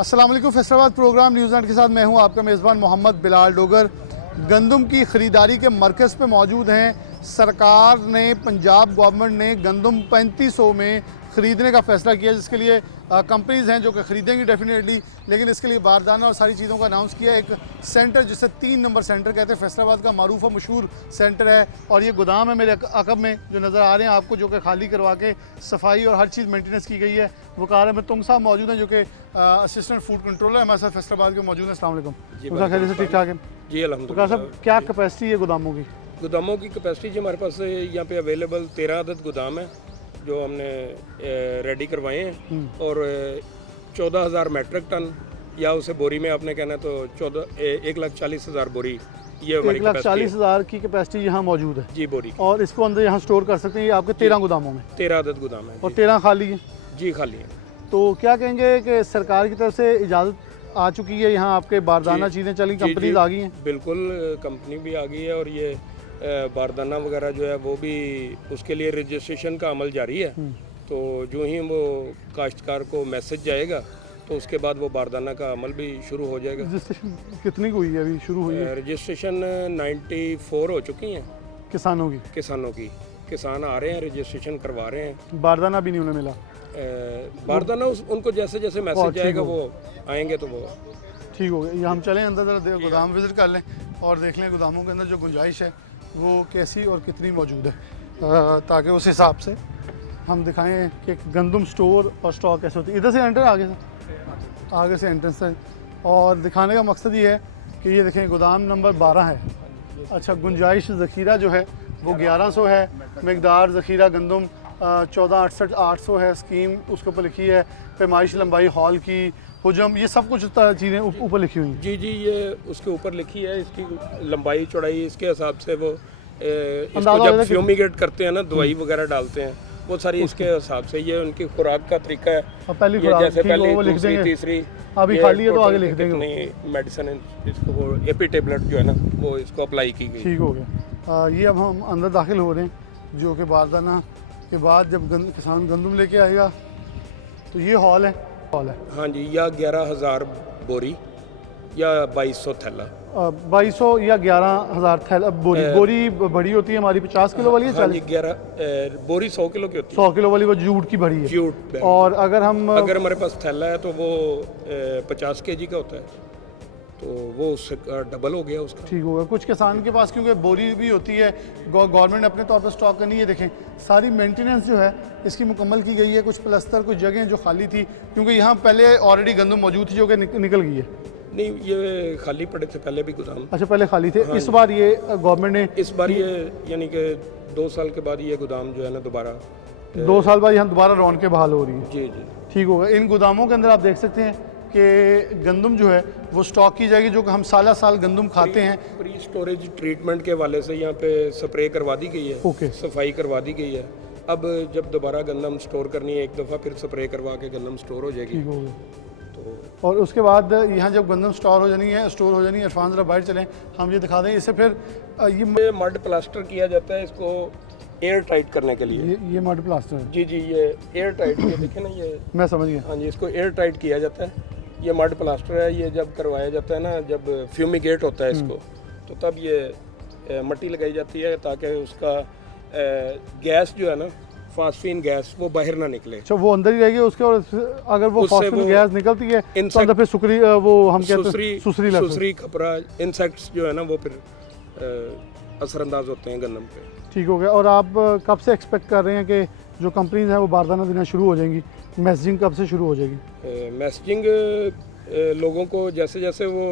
अस्सलाम वालेकुम। Faisalabad programme news के साथ मैं हूं आपका मेज़बान मोहम्मद बिलाल डोगर। गंदम की ख़रीदारी के मरकज़ पे मौजूद हैं। सरकार ने, पंजाब गवर्नमेंट ने गंदम 3500 में ख़रीदने का फ़ैसला किया, जिसके लिए कंपनीज़ हैं जो कि ख़रीदेंगी डेफिनेटली, लेकिन इसके लिए बारदाना और सारी चीज़ों का अनाउंस किया। एक सेंटर जिसे 3 नंबर सेंटर कहते हैं, फैसलाबाद का मारूफ और मशहूर सेंटर है। और ये गोदाम है मेरे अकब में जो नज़र आ रहे हैं आपको, जो कि खाली करवा के सफाई और हर चीज़ मेंटेनेंस की गई है। वकार में तुम साहब मौजूद हैं जो कि असिस्टेंट फूड कंट्रोलर है हमारे साथ फैसलाबाद के मौजूद हैं। अस्सलाम वालेकुम। खैर से ठीक ठाक है जी अल्हम्दुलिल्लाह। साहब, क्या कैपेसिटी है गोदामों की? गोदामों की कैपेसिटी जी हमारे पास यहाँ पे अवेलेबल 13 अदद गोदाम है जो हमने रेडी करवाए हैं, और 14,000 मेट्रिक टन, या उसे बोरी में आपने कहना है तो 1,40,000 बोरी, ये हमारी 1,40,000 की कैपेसिटी यहाँ मौजूद है जी बोरी। और इसको अंदर यहाँ स्टोर कर सकते हैं। ये आपके 13 गोदामों में 13 अदद गोदाम है और 13 खाली है जी, खाली है। तो क्या कहेंगे कि सरकार की तरफ से इजाज़त आ चुकी है, यहाँ आपके बारदाना चीज़ें चली, कंपनीज आ गई हैं? बिल्कुल, कंपनी भी आ गई है, और ये बारदाना वगैरह जो है वो भी, उसके लिए रजिस्ट्रेशन का अमल जारी है। तो जो ही वो काश्तकार को मैसेज जाएगा तो उसके बाद वो बारदाना का अमल भी शुरू हो जाएगा। रजिस्ट्रेशन कितनी हुई है, अभी शुरू हुई है? रजिस्ट्रेशन 94 हो चुकी हैं किसानों की। किसान आ रहे हैं, रजिस्ट्रेशन करवा रहे हैं। बारदाना भी नहीं उन्हें मिला? बारदाना उनको जैसे जैसे मैसेज जाएगा वो आएंगे तो वो ठीक हो गया। ये हम चलें अंदर, ज़रा गोदाम विज़िट कर लें और देख लें गोदामों के अंदर जो गुंजाइश है वो कैसी और कितनी मौजूद है, ताकि उस हिसाब से हम दिखाएं कि गंदम स्टोर और स्टॉक कैसे होती है। इधर से एंटर आगे से एंट्रेंस है, और दिखाने का मकसद ये है कि ये देखें गोदाम नंबर 12 है। अच्छा, गुंजाइश ज़ख़ीरा जो है वो 1100 है, मकदार ज़ख़ीरा गंदम 1468 है, स्कीम उसके ऊपर लिखी है, पैमाइश लंबाई हॉल की, हुजम, ये सब कुछ चीज़ें ऊपर लिखी हुई हैं। जी, ये उसके ऊपर लिखी है, इसकी लंबाई चौड़ाई, इसके हिसाब से वो इसको जब फ्यूमिगेट करते हैं ना, दवाई वगैरह डालते हैं, वो सारी इसके हिसाब से, ये उनकी खुराक का तरीका है। पहली खुराक जैसे पहले वो लिख दूसरी, देंगे, तीसरी, अभी खाली है तो आगे लिख देंगे मेडिसिन, इसको वो एपी टेबलेट जो है ना वो इसको अप्लाई की गई। ठीक हो गया। ये अब हम अंदर दाखिल हो रहे हैं, जो कि बारदाना के बाद जब किसान गंदम लेके आएगा तो ये हॉल है। हाँ जी, या 11,000 बोरी या 2,200 थैला। 2,200 या 11,000 थैला बोरी बड़ी होती है हमारी 50 किलो वाली है। हाँ जी, 11 बोरी 100 किलो की होती है। 100 किलो वाली वो जूट की भरी है। जूट। और अगर हमारे पास थैला है तो वो 50 kg का होता है, तो वो उससे डबल हो गया उसका। ठीक होगा। कुछ किसान के पास क्योंकि बोरी भी होती है, गवर्नमेंट ने अपने तौर पर स्टॉक करनी है। देखें सारी मेंटेनेंस जो है इसकी मुकम्मल की गई है। कुछ प्लस्तर, कुछ जगह जो खाली थी, क्योंकि यहाँ पहले ऑलरेडी गंदम मौजूद थी जो कि निकल गई है। नहीं, ये खाली पड़े थे पहले भी गोदाम। अच्छा, पहले खाली थे। इस बार ये गवर्नमेंट ने, इस बार ये यानी कि 2 साल के बाद ये गोदाम जो है ना दोबारा 2 साल बाद यहाँ दोबारा रौनकें बहाल हो रही है। जी। ठीक होगा। इन गोदामों के अंदर आप देख सकते हैं कि गंदम जो है वो स्टॉक की जाएगी, जो कि हम साल गंदम खाते हैं। प्री स्टोरेज ट्रीटमेंट के वाले से यहाँ पे स्प्रे करवा दी गई है, ओके, सफाई करवा दी गई है। अब जब दोबारा गंदम स्टोर करनी है एक दफ़ा, फिर स्प्रे करवा के गंदम स्टोर हो जाएगी। ठीक हो गया। तो और उसके बाद यहाँ जब गंदम स्टोर हो जानी है, इरफान ज़रा बाहर चलें, हम ये दिखा दें। इससे फिर ये मड प्लास्टर किया जाता है इसको एयर टाइट करने के लिए। ये मड प्लास्टर है। जी, ये एयर टाइट, ये देखें ना, ये मैं समझ गया। हाँ जी, इसको एयर टाइट किया जाता है। ये मड प्लास्टर है, ये जब करवाया जाता है ना, जब फ्यूमिगेट होता है इसको, तो तब ये मट्टी लगाई जाती है ताकि उसका गैस जो है ना, फास्फीन गैस, वो बाहर ना निकले। अच्छा, वो अंदर ही रहेगी उसके, और अगर वो फास्फीन गैस निकलती है तो अंदर फिर सुसरी खपरा, इंसेक्ट्स जो है ना वो फिर असरअंदाज होते हैं गंदम पे। ठीक हो गया। और आप कब से एक्सपेक्ट कर रहे हैं कि जो कंपनीज हैं वो बारदाना देना शुरू हो जाएंगी? मैसेजिंग कब से शुरू हो जाएगी? मैसेजिंग लोगों को जैसे जैसे वो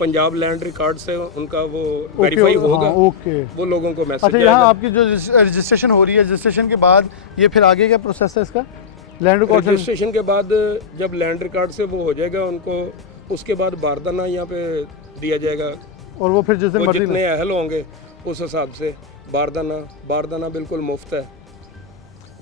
पंजाब लैंड रिकॉर्ड से उनका वो वेरीफाई होगा, वो लोगों को मैसेज। अच्छा, यहाँ आपकी जो रजिस्ट्रेशन हो रही है, रजिस्ट्रेशन के बाद ये फिर आगे क्या प्रोसेस है इसका? लैंड रिकॉर्ड रजिस्ट्रेशन के बाद जब लैंड रिकॉर्ड से वो हो जाएगा उनको, उसके बाद बारदाना यहाँ पे दिया जाएगा, और वो फिर जितने अहल होंगे उस हिसाब से बारदाना बिल्कुल मुफ्त है।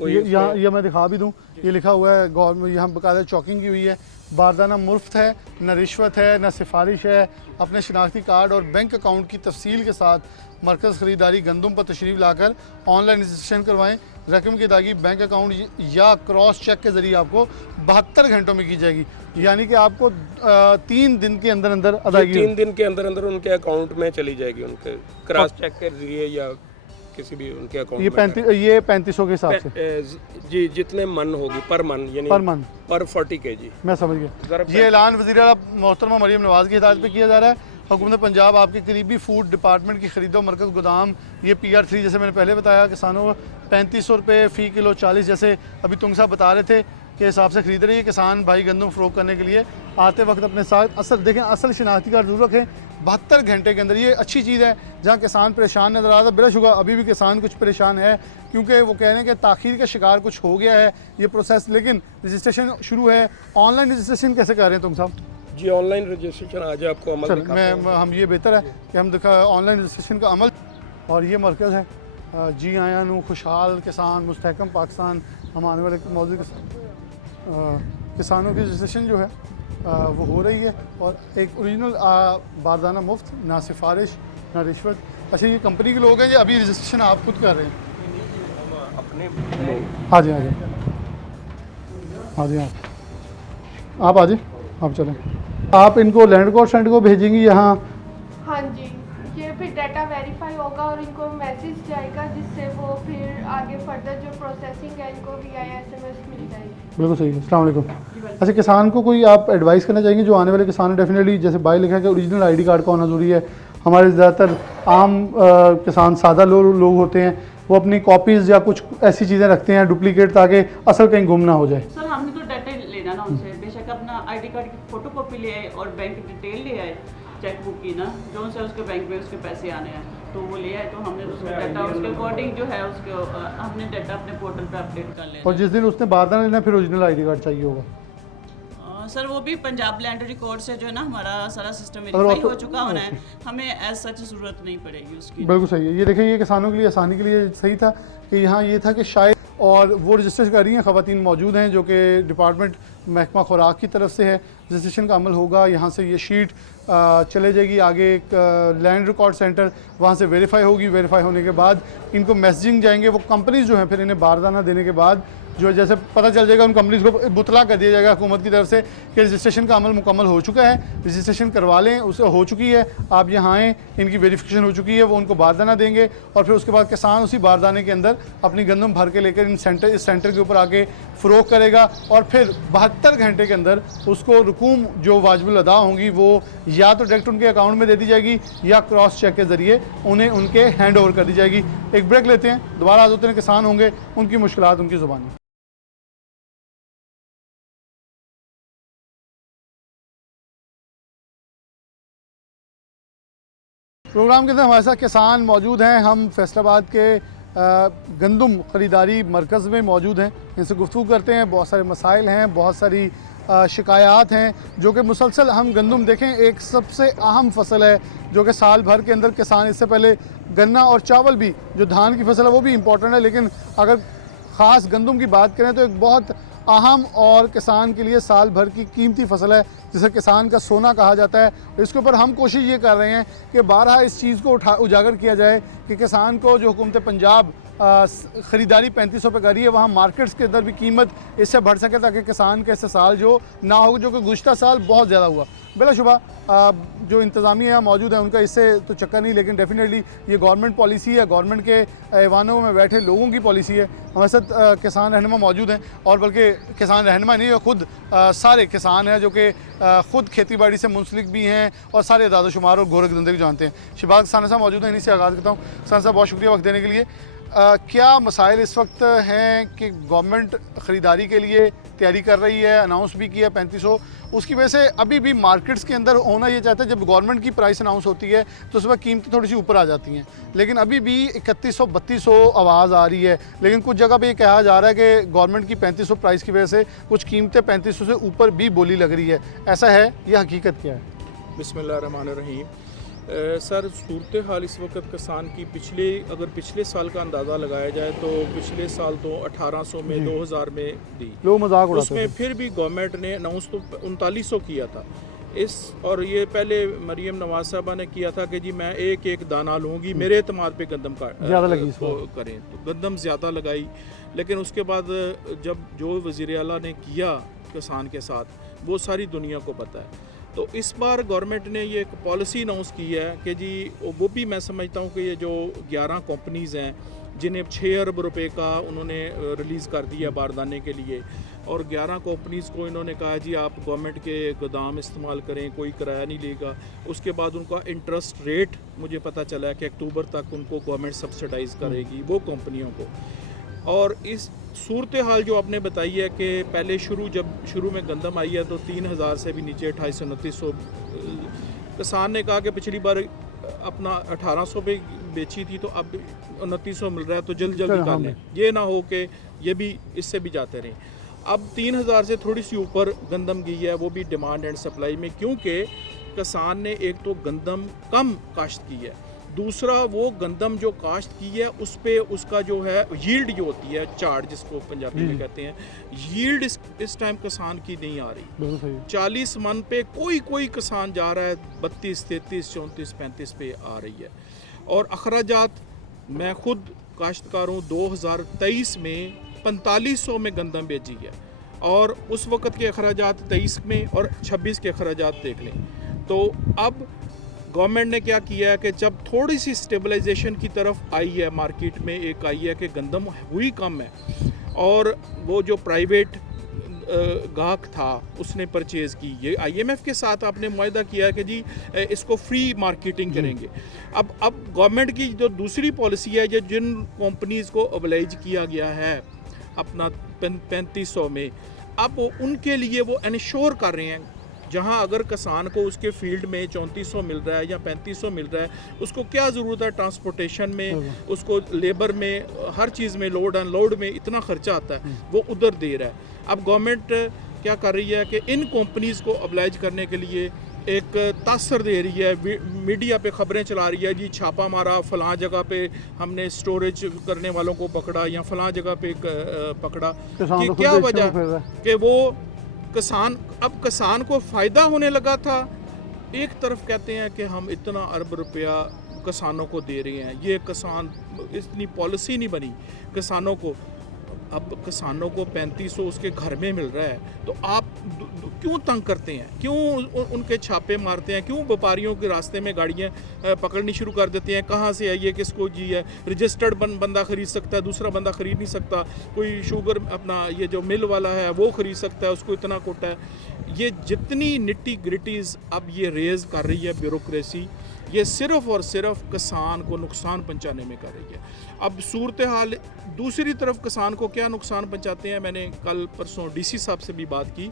ये मैं दिखा भी दूँ, ये लिखा हुआ है गवर्नमेंट, यहाँ बकायदा चॉकिंग की हुई है। बारदाना मुफ्त है, न रिश्वत है, न सिफारिश है। अपने शनाख्ती कार्ड और बैंक अकाउंट की तफसील के साथ मरकज़ ख़रीदारी गंदम पर तशरीफ़ लाकर ऑनलाइन रजिस्ट्रेशन करवाएं। रकम की अदायगी बैंक अकाउंट या क्रॉस चेक के ज़रिए आपको 72 घंटों में की जाएगी, यानी कि आपको 3 दिन के अंदर अंदर अदायगी 3 दिन के अंदर अंदर उनके अकाउंट में चली जाएगी, उनके क्रॉस चेक के जरिए या किसी भी उनके अकाउंट में। ये 3500 के हिसाब से जी, जितने मन होगी पर मन, यानी पर मन पर 40 kg। मैं समझ गया। ये ऐलान वज़ीर आला मोहतरमा मरीम नवाज़ की हिदायत पे किया जा रहा है। हुकूमत पंजाब आपके करीबी फूड डिपार्टमेंट की खरीदो मरकज़ गोदाम, ये PR3 जैसे मैंने पहले बताया, किसानों को 3500 रुपये फ़ी किलो 40 जैसे अभी तुंग साहब बता रहे थे के हिसाब से खरीद रही है। किसान भाई गंदम फ़रोख्त करने के लिए आते वक्त अपने साथ असल शनाख्ती कार्ड जरूर रखें। 72 घंटे के अंदर, ये अच्छी चीज़ है। जहाँ किसान परेशान नज़र आ रहा था, बिलाशुबा अभी भी किसान कुछ परेशान है, क्योंकि वो कह रहे हैं कि ताख़ीर का शिकार कुछ हो गया है ये प्रोसेस, लेकिन रजिस्ट्रेशन शुरू है। ऑनलाइन रजिस्ट्रेशन कैसे कर रहे हैं तुम साहब? जी, ऑनलाइन रजिस्ट्रेशन आज आपको अमल हम ये बेहतर है कि हम दिखा ऑनलाइन रजिस्ट्रेशन का अमल। और ये मरकज़ है जी आया नू खुशहाल किसान मुस्तहकम पाकिस्तान। हम आने वाले मौजूद किसानों की रजिस्ट्रेशन जो है वो हो रही है, और एक ओरिजिनल बारदाना मुफ्त, ना सिफारिश ना रिश्वत। अच्छा, ये कंपनी के लोग हैं या अभी रजिस्ट्रेशन आप खुद कर रहे हैं? अपने हाँ जी, हाँ जी, हाँ जी, आप आ जाए, आप चलें। आप इनको लैंड कोर्ट को भेजेंगी यहाँ? हाँ जी, ये फिर डाटा वेरीफाई होगा और इनको मैसेज जाएगा, जिससे वो फिर आगे फर्दर जो प्रोसेसिंग है इनको VIA SMS मिल जाएगी। बिल्कुल सही है। अस्सलाम वालेकुम। अच्छा, किसान को कोई आप एडवाइस करना चाहेंगे जो आने वाले किसान डेफिनेटली, जैसे बाई लिखा है कि ओरिजिनल ID कार्ड का होना ज़रूरी है। हमारे ज़्यादातर आम किसान सादा लोग होते हैं, वो अपनी कॉपीज़ या कुछ ऐसी चीज़ें रखते हैं डुप्लीकेट, ताकि असल कहीं गुम ना हो जाए। सर, हमने तो डाटा लेना ना उनसे, बेशक अपना ID कार्ड की फोटोकॉपी ले आए और बैंक डिटेल ले आए, चेकबुक की ना, जो से उसके बैंक में उसके पैसे आने हैं तो वो ले आए, तो हमने उसका डाटा उसके अकॉर्डिंग जो है उसके हमने डाटा अपने पोर्टल पे अपडेट कर लेना। और जिस दिन उसने बारदाना लेना फिर ओरिजिनल ID कार्ड चाहिए होगा? सर, वो भी पंजाब लैंड रिकॉर्ड से जो है ना हमारा सारा सिस्टम वेरीफाई हो चुका होना है, हमें एज सच ज़रूरत नहीं पड़ेगी उसकी। बिल्कुल सही है। ये देखिए, ये किसानों के लिए आसानी के लिए सही था कि यहाँ ये था कि शायद, और वो रजिस्टर कर रही हैं, ख़वातीन मौजूद हैं जो कि डिपार्टमेंट महकमा खुराक की तरफ से है। रजिस्ट्रेशन का अमल होगा, यहाँ से ये शीट चले जाएगी आगे एक लैंड रिकॉर्ड सेंटर, वहाँ से वेरीफाई होगी। वेरीफाई होने के बाद इनको मैसेजिंग जाएंगे, वो कंपनीज जो हैं फिर इन्हें बारदाना देने के बाद जो जैसे पता चल जाएगा, उन कंपनीज को बुतला कर दिया जाएगा हुकूमत की तरफ से कि रजिस्ट्रेशन का अमल मुकम्मल हो चुका है, रजिस्ट्रेशन करवा लें, उसे हो चुकी है, आप यहाँ आएँ, इनकी वेरिफिकेशन हो चुकी है, वो उनको बारदाना देंगे। और फिर उसके बाद किसान उसी बारदाने के अंदर अपनी गंदम भर के लेकर इस सेंटर के ऊपर आके फ़रोख्त करेगा, और फिर 72 घंटे के अंदर उसको रकूम जो वाजिबुल अदा होंगी वो या तो डायरेक्ट उनके अकाउंट में दे दी जाएगी या क्रॉस चेक के ज़रिए उन्हें उनके हैंड ओवर कर दी जाएगी। एक ब्रेक लेते हैं, दोबारा हाजिर होते हैं, किसान होंगे, उनकी मुश्किलात उनकी ज़ुबानी। प्रोग्राम के अंदर हमारे साथ किसान मौजूद हैं। हम फैसलाबाद के गंदम ख़रीदारी मरकज़ में मौजूद हैं, इनसे गुफ्तगू करते हैं। बहुत सारे मसाइल हैं, बहुत सारी शिकायत हैं जो कि मुसलसल हम गंदम देखें एक सबसे अहम फसल है जो कि साल भर के अंदर किसान, इससे पहले गन्ना और चावल भी, जो धान की फसल है वो भी इम्पोर्टेंट है, लेकिन अगर ख़ास गंदम की बात करें तो एक बहुत अहम और किसान के लिए साल भर की कीमती फसल है, जिसे किसान का सोना कहा जाता है। इसके ऊपर हम कोशिश ये कर रहे हैं कि बारहा इस चीज़ को उजागर किया जाए कि किसान को जो हुकूमत पंजाब ख़रीदारी 3500 पे कर रही है, वहाँ मार्केट्स के अंदर भी कीमत इससे बढ़ सके, ताकि किसान के ऐसे साल जो ना हो, जो कि गुज़श्ता साल बहुत ज़्यादा हुआ। बिलाशुबा जो इंतज़ामिया मौजूद है उनका इससे तो चक्कर नहीं, लेकिन डेफिनेटली ये गवर्नमेंट पॉलिसी है, गवर्नमेंट के ऐवानों में बैठे लोगों की पॉलिसी है। हमारे साथ किसान रहनुमा मौजूद हैं, और बल्कि किसान रहनुमा नहीं, खुद सारे किसान हैं जो कि ख़ुद खेती बाड़ी से मुंसलिक भी हैं और सारे दादोशुमार और गोरख धंधे को जानते हैं। शहबाज साना साहब मौजूद हैं, इन्हीं से आगाज़ करता हूँ। साना साहब, बहुत शुक्रिया वक्त देने के लिए। क्या मसाइल इस वक्त हैं कि गवर्नमेंट ख़रीदारी के लिए तैयारी कर रही है, अनाउंस भी किया 3500, उसकी वजह से अभी भी मार्केट्स के अंदर होना ये चाहता है, जब गवर्नमेंट की प्राइस अनाउंस होती है तो उस वक्त कीमतें थोड़ी सी ऊपर आ जाती हैं, लेकिन अभी भी 3100-3200 आवाज़ आ रही है। लेकिन कुछ जगह पे ये कहा जा रहा है कि गवर्नमेंट की 3500 प्राइस की वजह से कुछ कीमतें 3500 से ऊपर भी बोली लग रही है। ऐसा है, यह हकीकत क्या है? बिस्मिल्लाहिर्रहमानिर्रहीम। सर सूरत हाल इस वक्त किसान की पिछले साल का अंदाज़ा लगाया जाए तो पिछले साल तो 1800 में 2000 में दी, लोग मजाक उड़ाते उसमें थे। फिर भी गवर्नमेंट ने अनाउंस तो 3900 किया था और ये पहले मरियम नवाज साहबा ने किया था कि जी मैं एक एक दाना लूँगी, मेरे एतमाद पे गंदम का ज़्यादा लगी इस बार। करें, तो गंदम ज़्यादा लगाई। लेकिन उसके बाद जब जो वज़ीर आला ने किया किसान के साथ वो सारी दुनिया को पता है। तो इस बार गवर्नमेंट ने ये एक पॉलिसी अनाउंस की है कि जी वो भी मैं समझता हूँ कि ये जो 11 कंपनीज़ हैं जिन्हें 6 अरब रुपए का उन्होंने रिलीज़ कर दिया बारदाने के लिए, और 11 कंपनीज़ को इन्होंने कहा जी आप गवर्नमेंट के गोदाम इस्तेमाल करें, कोई किराया नहीं लेगा। उसके बाद उनका इंटरेस्ट रेट मुझे पता चला है कि अक्टूबर तक उनको गवर्नमेंट सब्सिडाइज़ करेगी वो कंपनियों को। और इस सूरत हाल जो आपने बताई है कि पहले जब शुरू में गंदम आई है तो 3000 से भी नीचे 2800-2900 किसान ने कहा कि पिछली बार अपना 1800 पे बेची थी तो अब 2900 मिल रहा है तो जल्दी कर लें, ये ना हो कि ये भी इससे भी जाते रहें। अब 3000 से थोड़ी सी ऊपर गंदम गई है, वो भी डिमांड एंड सप्लाई में, क्योंकि किसान ने एक तो गंदम कम काश्त की है, दूसरा वो गंदम जो काश्त की है उस पे उसका जो है यील्ड जो होती है, चार्ट जिसको पंजाबी में कहते हैं, यील्ड इस टाइम किसान की नहीं आ रही। 40 मन पे कोई किसान जा रहा है, 32, 33, 34, 35 पे आ रही है। और अखराजात मैं खुद काश्तकार हूँ, 2023 में 4500 में गंदम बेची है और उस वक़्त के अखराजात 23 में और 26 के अखराजात देख लें। तो अब गवर्नमेंट ने क्या किया है कि जब थोड़ी सी स्टेबलाइजेशन की तरफ आई है, मार्केट में एक आई है कि गंदम हुई कम है और वो जो प्राइवेट गाहक था उसने परचेज़ की, ये IMF के साथ आपने मुआहदा किया है कि जी इसको फ्री मार्केटिंग करेंगे। अब गवर्नमेंट की जो दूसरी पॉलिसी है, जो जिन कंपनीज़ को ओबलाइज किया गया है अपना 3500 में, अब उनके लिए वो इंश्योर कर रहे हैं जहां अगर किसान को उसके फील्ड में 3400 मिल रहा है या 3500 मिल रहा है, उसको क्या ज़रूरत है ट्रांसपोर्टेशन में, उसको लेबर में, हर चीज़ में, लोड अनलोड में इतना खर्चा आता है, वो उधर दे रहा है। अब गवर्नमेंट क्या कर रही है कि इन कंपनीज़ को अब्लाइज करने के लिए एक तासर दे रही है, मीडिया पे ख़बरें चला रही है, जी छापा मारा, फ़लाँ जगह पे हमने स्टोरेज करने वालों को पकड़ा या फ़लाँ जगह पे पकड़ा, कि क्या वजह कि वो किसान को फ़ायदा होने लगा था। एक तरफ कहते हैं कि हम इतना अरब रुपया किसानों को दे रहे हैं, ये किसान इतनी पॉलिसी नहीं बनी किसानों को। अब किसानों को 3500 उसके घर में मिल रहा है, तो आप क्यों तंग करते हैं, क्यों उनके छापे मारते हैं, क्यों व्यापारियों के रास्ते में गाड़ियाँ पकड़नी शुरू कर देते हैं, कहाँ से है ये, किसको जी है, रजिस्टर्ड बंदा ख़रीद सकता है, दूसरा बंदा ख़रीद नहीं सकता, कोई शुगर अपना ये जो मिल वाला है वो ख़रीद सकता है, उसको इतना कोटा है। ये जितनी निट्टी ग्रिटीज़ अब ये रेज़ कर रही है ब्यूरोक्रेसी, ये सिर्फ़ और सिर्फ किसान को नुकसान पहुंचाने में कर रही है। अब सूरत हाल दूसरी तरफ किसान को क्या नुकसान पहुंचाते हैं, मैंने कल परसों DC साहब से भी बात की,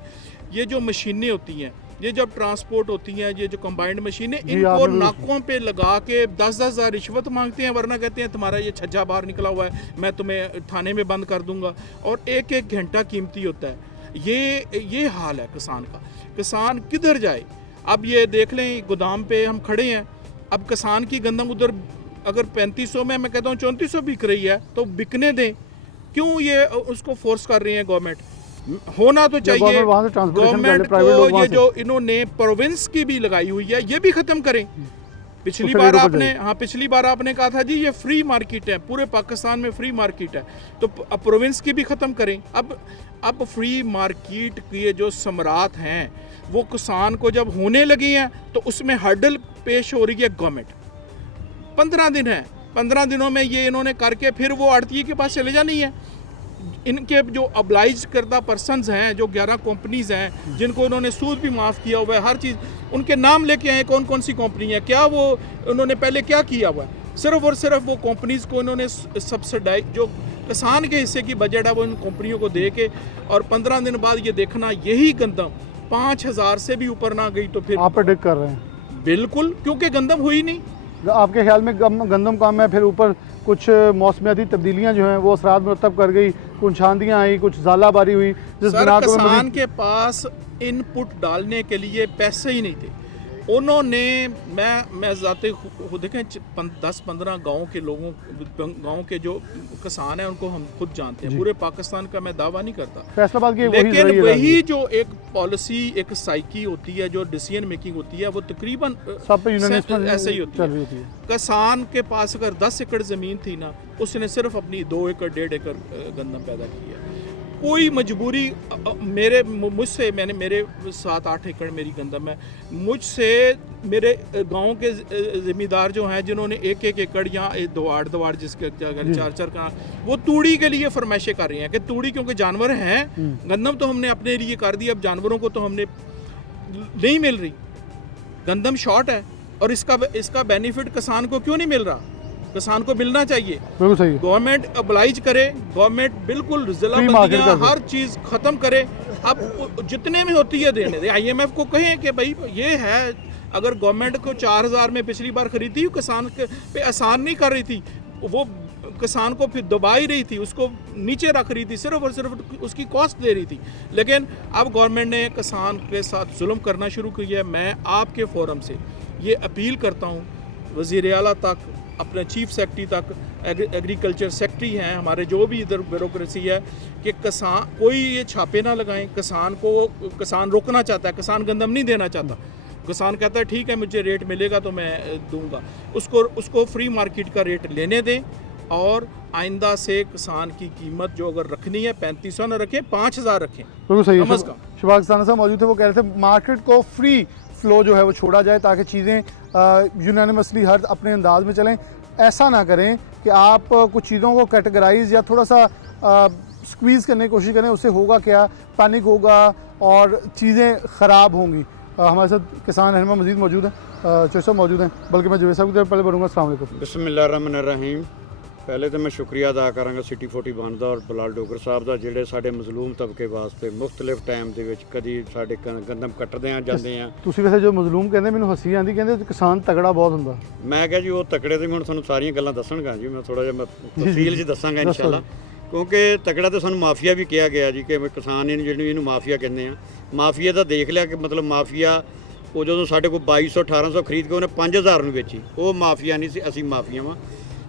ये जो मशीनें होती हैं, ये जब ट्रांसपोर्ट होती हैं, ये जो कंबाइंड मशीनें, इनको नाकों पे लगा के 10-10 हज़ार रिश्वत मांगते हैं, वरना कहते हैं तुम्हारा ये छज्जा बाहर निकला हुआ है, मैं तुम्हें थाने में बंद कर दूंगा, और एक घंटा कीमती होता है। ये हाल है किसान का। किसान किधर जाए? अब ये देख लें, गोदाम पे हम खड़े हैं, अब किसान की गंदम उधर अगर 3500 में, मैं कहता हूँ 3400 बिक रही है, तो बिकने दें, क्यों ये उसको फोर्स कर रही है गवर्नमेंट? होना तो चाहिए गवर्नमेंट को, ये जो इन्होंने प्रोविंस की भी लगाई हुई है ये भी ख़त्म करें। पिछली बार आपने कहा था जी ये फ्री मार्केट है, पूरे पाकिस्तान में फ्री मार्केट है, तो अब प्रोविंस की भी ख़त्म करें। अब फ्री मार्केट के जो समरात हैं वो किसान को जब होने लगी हैं तो उसमें हर्डल पेश हो रही है गवर्नमेंट। 15 दिन है, 15 दिनों में ये इन्होंने करके फिर वो आड़ती के पास चले जानी है। इनके जो अब्लाइज करदा पर्सनस हैं, जो 11 कंपनीज़ हैं जिनको इन्होंने सूद भी माफ़ किया हुआ है, हर चीज़ उनके नाम लेके आए, कौन कौन सी कंपनी है, क्या वो उन्होंने पहले क्या किया हुआ है। सिर्फ और सिर्फ वो कंपनीज़ को इन्होंने सब्सिडाइज, जो किसान के हिस्से की बजट है वो इन कंपनियों को दे के, और 15 दिन बाद ये देखना यही गंदम 5000 से भी ऊपर ना गई तो फिर आप प्रेडिक्ट कर रहे हैं। बिल्कुल, क्योंकि गंदम हुई नहीं। आपके ख्याल में गंदम कम है, फिर ऊपर कुछ मौसमियाती तब्दीलियां जो हैं वो असरात मुरतब कर गई, कुछ आंधियां आई, कुछ ज़ालाबारी हुई, जिस बिना किसान के पास इनपुट डालने के लिए पैसे ही नहीं थे। उन्होंने मैं जाते खुद देखें 10-15 गाँव के जो किसान हैं उनको हम खुद जानते हैं, पूरे पाकिस्तान का मैं दावा नहीं करता, फैसलाबाद की लेकिन वही जो एक पॉलिसी एक साइकी होती है, जो डिसीजन मेकिंग होती है, वो तकरीबन सब पे यूनानिमस ऐसे ही होती है। किसान के पास अगर 10 एकड़ ज़मीन थी ना, उसने सिर्फ अपनी 2 एकड़ 1.5 एकड़ गंदम पैदा किया। कोई मजबूरी मुझसे मैंने मेरे 7-8 एकड़ मेरी गंदम है, मुझसे मेरे गांव के ज़मींदार जो हैं जिन्होंने 1-1 एकड़ या 2-8 जिसके अगर 4-4 का, वो तूड़ी के लिए फरमाइशें कर रही हैं कि तूड़ी क्योंकि जानवर हैं, गंदम तो हमने अपने लिए कर दी, अब जानवरों को तो हमने नहीं मिल रही, गंदम शॉर्ट है, और इसका बेनिफिट किसान को क्यों नहीं मिल रहा? किसान को मिलना चाहिए। बिल्कुल सही है। गवर्नमेंट अब्लाइज करे, गवर्नमेंट बिल्कुल जिला बंदियां हर चीज़ ख़त्म करे, अब जितने में होती है देने दे। IMF को कहें कि भाई ये है, अगर गवर्नमेंट को 4000 में पिछली बार खरीदी, किसान पे आसान नहीं कर रही थी, वो किसान को फिर दबा ही रही थी, उसको नीचे रख रही थी, सिर्फ और सिर्फ उसकी कॉस्ट दे रही थी। लेकिन अब गवर्नमेंट ने किसान के साथ जुल्म करना शुरू किया है। मैं आपके फोरम से ये अपील करता हूँ वज़ीर आला तक, अपने चीफ सेक्रेटरी तक, एग्रीकल्चर सेक्रेटरी हैं हमारे, जो भी इधर ब्यूरोक्रेसी है, कि किसान कोई ये छापे ना लगाएं। किसान रोकना चाहता है, किसान गंदम नहीं देना चाहता, किसान कहता है ठीक है मुझे रेट मिलेगा तो मैं दूंगा, उसको फ्री मार्केट का रेट लेने दें, और आइंदा से किसान की कीमत जो अगर रखनी है 3500 न रखें, 5000 रखें। बिल्कुल सही है। समझ का शबाज खान साहब मौजूद थे, वो कह रहे थे मार्केट को फ्री फ्लो जो है वो छोड़ा जाए, ताकि चीज़ें यूनानिमसली हर अपने अंदाज में चलें। ऐसा ना करें कि आप कुछ चीज़ों को कैटेगराइज या थोड़ा सा स्क्वीज़ करने की कोशिश करें, उससे होगा क्या, पैनिक होगा और चीज़ें ख़राब होंगी। हमारे साथ किसान रहनुमा मजीद मौजूद हैं, चौधरी साहब मौजूद हैं, बल्कि मैं जुबेर साहब की तरफ पहले बढ़ूँगा। अस्सलाम वालेकुम। बिस्मिल्लाहिर्रहमानिर्रहीम। पहले तो मैं शुक्रिया अदा करांगा सिटी 40 बन ਦਾ ਔਰ ਬਲਾਲ ਡੋਗਰ ਸਾਹਿਬ ਦਾ, ਜਿਹੜੇ ਸਾਡੇ ਮਜ਼ਲੂਮ ਤਬਕੇ ਵਾਸਤੇ ਮੁxtਲਿਫ ਟਾਈਮ ਦੇ ਵਿੱਚ ਕਦੀ ਸਾਡੇ ਗੰਦਮ ਕੱਟਦੇ ਆ ਜਾਂਦੇ ਆ। ਤੁਸੀਂ ਵੈਸੇ ਜੋ ਮਜ਼ਲੂਮ ਕਹਿੰਦੇ, ਮੈਨੂੰ ਹੱਸੀ ਆਉਂਦੀ, ਕਹਿੰਦੇ ਕਿਸਾਨ ਤਗੜਾ ਬਹੁਤ ਹੁੰਦਾ। ਮੈਂ ਕਿਹਾ ਜੀ ਉਹ ਤਕੜੇ ਤੇ ਹੁਣ ਤੁਹਾਨੂੰ ਸਾਰੀਆਂ ਗੱਲਾਂ ਦੱਸਣਗਾ ਜੀ, ਮੈਂ ਥੋੜਾ ਜਿਹਾ ਤਫਸੀਲ 'ਚ ਦੱਸਾਂਗਾ ਇਨਸ਼ਾਅੱਲਾ, ਕਿਉਂਕਿ ਤਕੜਾ ਤੇ ਸਾਨੂੰ ਮਾਫੀਆ ਵੀ ਕਿਹਾ ਗਿਆ ਜੀ, ਕਿ ਕਿਸਾਨ ਇਹਨੂੰ ਮਾਫੀਆ ਕਹਿੰਦੇ ਆ। ਮਾਫੀਆ ਦਾ ਦੇਖ ਲਿਆ ਕਿ ਮਤਲਬ ਮਾਫੀਆ ਉਹ ਜਦੋਂ ਸਾਡੇ ਕੋਲ 2200-1800 ਖਰੀਦ ਕੇ ਉਹਨੇ 5000 ਨੂੰ ਵੇਚੀ, ਉਹ ਮਾਫੀਆ ਨਹੀਂ ਸੀ, ਅਸੀਂ ਮਾਫੀਆ ਵਾਂ।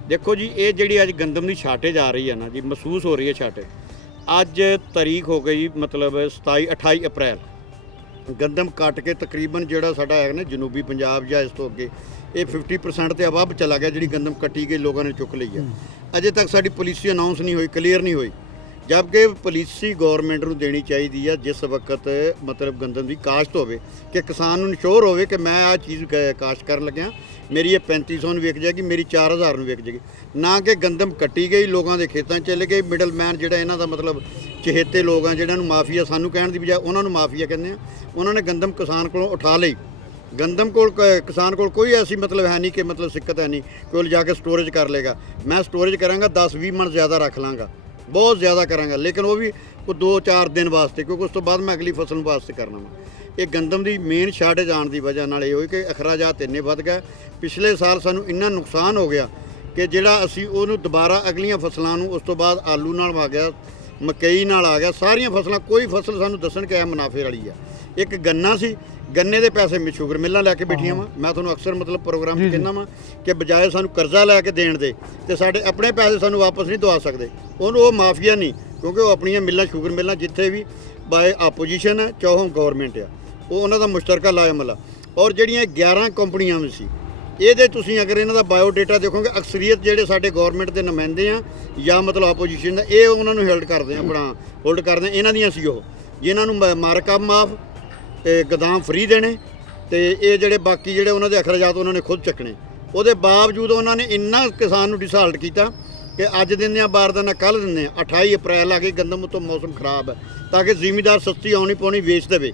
ਦੇਖੋ ਜੀ, ਇਹ ਜਿਹੜੀ ਅੱਜ ਗੰਦਮ ਦੀ ਛਾਟੇਜ ਆ ਰਹੀ ਹੈ ਨਾ ਜੀ, ਮਹਿਸੂਸ ਹੋ ਰਹੀ ਹੈ ਛਾਟੇਜ। ਅੱਜ ਤਾਰੀਖ ਹੋ ਗਈ ਮਤਲਬ 28 ਅਪ੍ਰੈਲ, ਗੰਦਮ ਕੱਟ ਕੇ ਤਕਰੀਬਨ ਜਿਹੜਾ ਸਾਡਾ ਹੈ ਨਾ ਜਨੂਬੀ ਪੰਜਾਬ ਜਾਂ ਇਸ ਤੋਂ ਅੱਗੇ, ਇਹ 50% ਤੇ ਅਬਵ ਚਲਾ ਗਿਆ, ਜਿਹੜੀ ਗੰਦਮ ਕੱਟੀ ਗਈ ਲੋਕਾਂ ਨੇ ਚੁੱਕ ਲਈ ਹੈ। ਅਜੇ ਤੱਕ ਸਾਡੀ ਪਾਲਿਸੀ ਅਨਾਉਂਸ ਨਹੀਂ ਹੋਈ, ਕਲੀਅਰ ਨਹੀਂ ਹੋਈ, ਜਦਕਿ ਪਾਲਿਸੀ ਗੌਰਮੈਂਟ ਨੂੰ ਦੇਣੀ ਚਾਹੀਦੀ ਹੈ ਜਿਸ ਵਕਤ ਮਤਲਬ ਗੰਦਮ ਦੀ ਕਾਸ਼ਤ ਹੋਵੇ, ਕਿ ਕਿਸਾਨ ਨੂੰ ਇਨਸ਼ੋਰ ਹੋਵੇ ਕਿ ਮੈਂ ਆਹ ਚੀਜ਼ ਕਾਸ਼ਤ ਕਰਨ ਲੱਗਿਆ, ਮੇਰੀ ਇਹ 3500 ਨੂੰ ਵਿਕ ਜਾਏਗੀ, ਮੇਰੀ 4000 ਨੂੰ ਵਿਕ ਜਾਏਗੀ, ਨਾ ਕਿ ਗੰਦਮ ਕੱਟੀ ਗਈ ਲੋਕਾਂ ਦੇ ਖੇਤਾਂ 'ਚ ਚਲੇ ਗਈ। ਮਿਡਲ ਮੈਨ ਜਿਹੜਾ ਇਹਨਾਂ ਦਾ ਮਤਲਬ ਚਹੇਤੇ ਲੋਕ ਆ, ਜਿਹਨਾਂ ਨੂੰ ਮਾਫੀਆ ਸਾਨੂੰ ਕਹਿਣ ਦੀ ਬਜਾਏ ਉਹਨਾਂ ਨੂੰ ਮਾਫੀਆ ਕਹਿੰਦੇ ਆ, ਉਹਨਾਂ ਨੇ ਗੰਦਮ ਕਿਸਾਨ ਕੋਲੋਂ ਉਠਾ ਲਈ। ਗੰਦਮ ਕੋਲ ਕਿਸਾਨ ਕੋਲ ਕੋਈ ਐਸੀ ਮਤਲਬ ਹੈ ਨਹੀਂ ਕਿ ਮਤਲਬ ਸਿੱਕਤ ਹੈ ਨਹੀਂ ਕਿ ਉਹ ਲਿਜਾ ਕੇ ਸਟੋਰੇਜ ਕਰ ਲੇਗਾ। ਮੈਂ ਸਟੋਰੇਜ ਕਰਾਂਗਾ 10-20 ਮਣ ਜ਼ਿਆਦਾ ਰੱਖ ਲਾਂਗਾ, ਬਹੁਤ ਜ਼ਿਆਦਾ ਕਰਾਂਗਾ, ਲੇਕਿਨ ਉਹ ਵੀ ਕੋਈ 2-4 ਦਿਨ ਵਾਸਤੇ, ਕਿਉਂਕਿ ਉਸ ਤੋਂ ਬਾਅਦ ਮੈਂ ਅਗਲੀ ਫਸਲ ਨੂੰ ਵਾਸਤੇ ਕਰਨਾ ਵਾ। ਇਹ ਗੰਦਮ ਦੀ ਮੇਨ ਸ਼ਾਰਟੇਜ ਆਉਣ ਦੀ ਵਜ੍ਹਾ ਨਾਲ ਇਹ ਹੋਈ ਕਿ ਅਖਰਾਜਾਤ ਇੰਨੇ ਵੱਧ ਗਏ। ਪਿਛਲੇ ਸਾਲ ਸਾਨੂੰ ਇੰਨਾ ਨੁਕਸਾਨ ਹੋ ਗਿਆ ਕਿ ਜਿਹੜਾ ਅਸੀਂ ਉਹਨੂੰ ਦੁਬਾਰਾ ਅਗਲੀਆਂ ਫਸਲਾਂ ਨੂੰ, ਉਸ ਤੋਂ ਬਾਅਦ ਆਲੂ ਨਾਲ ਆ ਗਿਆ, ਮਕਈ ਨਾਲ ਆ ਗਿਆ, ਸਾਰੀਆਂ ਫਸਲਾਂ, ਕੋਈ ਫਸਲ ਸਾਨੂੰ ਦੱਸਣ ਕਿ ਇਹ ਮੁਨਾਫੇ ਵਾਲੀ ਆ। ਇੱਕ ਗੰਨਾ ਸੀ, ਗੰਨੇ ਦੇ ਪੈਸੇ ਮੈਂ ਸ਼ੂਗਰ ਮਿੱਲਾਂ ਲੈ ਕੇ ਬੈਠੀਆਂ ਵਾ। ਮੈਂ ਤੁਹਾਨੂੰ ਅਕਸਰ ਮਤਲਬ ਪ੍ਰੋਗਰਾਮ 'ਚ ਕਹਿੰਦਾ ਵਾਂ ਕਿ ਬਜਾਏ ਸਾਨੂੰ ਕਰਜ਼ਾ ਲੈ ਕੇ ਦੇਣ ਦੇ ਤੇ ਸਾਡੇ ਆਪਣੇ ਪੈਸੇ ਸਾਨੂੰ ਵਾਪਸ ਨਹੀਂ ਦਵਾ ਸਕਦੇ, ਉਹਨੂੰ ਉਹ ਮਾਫੀਆ ਨਹੀਂ, ਕਿਉਂਕਿ ਉਹ ਆਪਣੀਆਂ ਮਿੱਲਾਂ, ਸ਼ੂਗਰ ਮਿੱਲਾਂ ਜਿੱਥੇ ਵੀ ਬਾਏ ਆਪੋਜੀਸ਼ਨ ਹੈ ਚਾਹੇ ਗੌਰਮੈਂਟ ਆ, ਉਹ ਉਹਨਾਂ ਦਾ ਮੁਸ਼ਤਰਕਾ ਲਾਇਮਲ ਆ। ਔਰ ਜਿਹੜੀਆਂ 11 ਕੰਪਨੀਆਂ ਵੀ ਸੀ, ਇਹਦੇ ਤੁਸੀਂ ਅਗਰ ਇਹਨਾਂ ਦਾ ਬਾਇਓ ਡਾਟਾ ਦੇਖੋਗੇ, ਅਕਸਰੀਅਤ ਜਿਹੜੇ ਸਾਡੇ ਗੌਰਮੈਂਟ ਦੇ ਨੁਮਾਇੰਦੇ ਆ ਜਾਂ ਮਤਲਬ ਆਪੋਜੀਸ਼ਨ ਦਾ, ਇਹ ਉਹਨਾਂ ਨੂੰ ਹੋਲਡ ਕਰਦੇ ਆ, ਆਪਣਾ ਹੋਲਡ ਕਰਦੇ ਆ, ਇਹਨਾਂ ਦੀਆਂ ਸੀ ਉਹ, ਜਿਨ੍ਹਾਂ ਨੂੰ ਮਾਰਕਅਪ ਮਾਫ, ਗਦਾਮ ਫਰੀ ਦੇਣੇ, ਤੇ ਇਹ ਜਿਹੜੇ ਬਾਕੀ ਜਿਹੜੇ ਉਹਨਾਂ ਦੇ ਅਖਰਾਜਾਤ ਉਹਨਾਂ ਨੇ ਖੁਦ ਚੱਕਣੇ। ਉਹਦੇ ਬਾਵਜੂਦ ਉਹਨਾਂ ਨੇ ਇੰਨਾ ਕਿਸਾਨ ਨੂੰ ਡਿਸਾਲਟ ਕੀਤਾ ਕਿ ਅੱਜ ਦਿੰਦੇ ਆ ਬਾਰਦਾਨਾ, ਕੱਲ੍ਹ ਦਿੰਦੇ ਆ। 28 ਅਪ੍ਰੈਲ ਆ ਗਈ, ਗੰਦਮ ਤੋਂ ਮੌਸਮ ਖਰਾਬ ਹੈ, ਤਾਂ ਕਿ ਜ਼ਿਮੀਦਾਰ ਸਸਤੀ ਆਉਣੀ ਪਾਉਣੀ ਵੇਚ ਦੇਵੇ,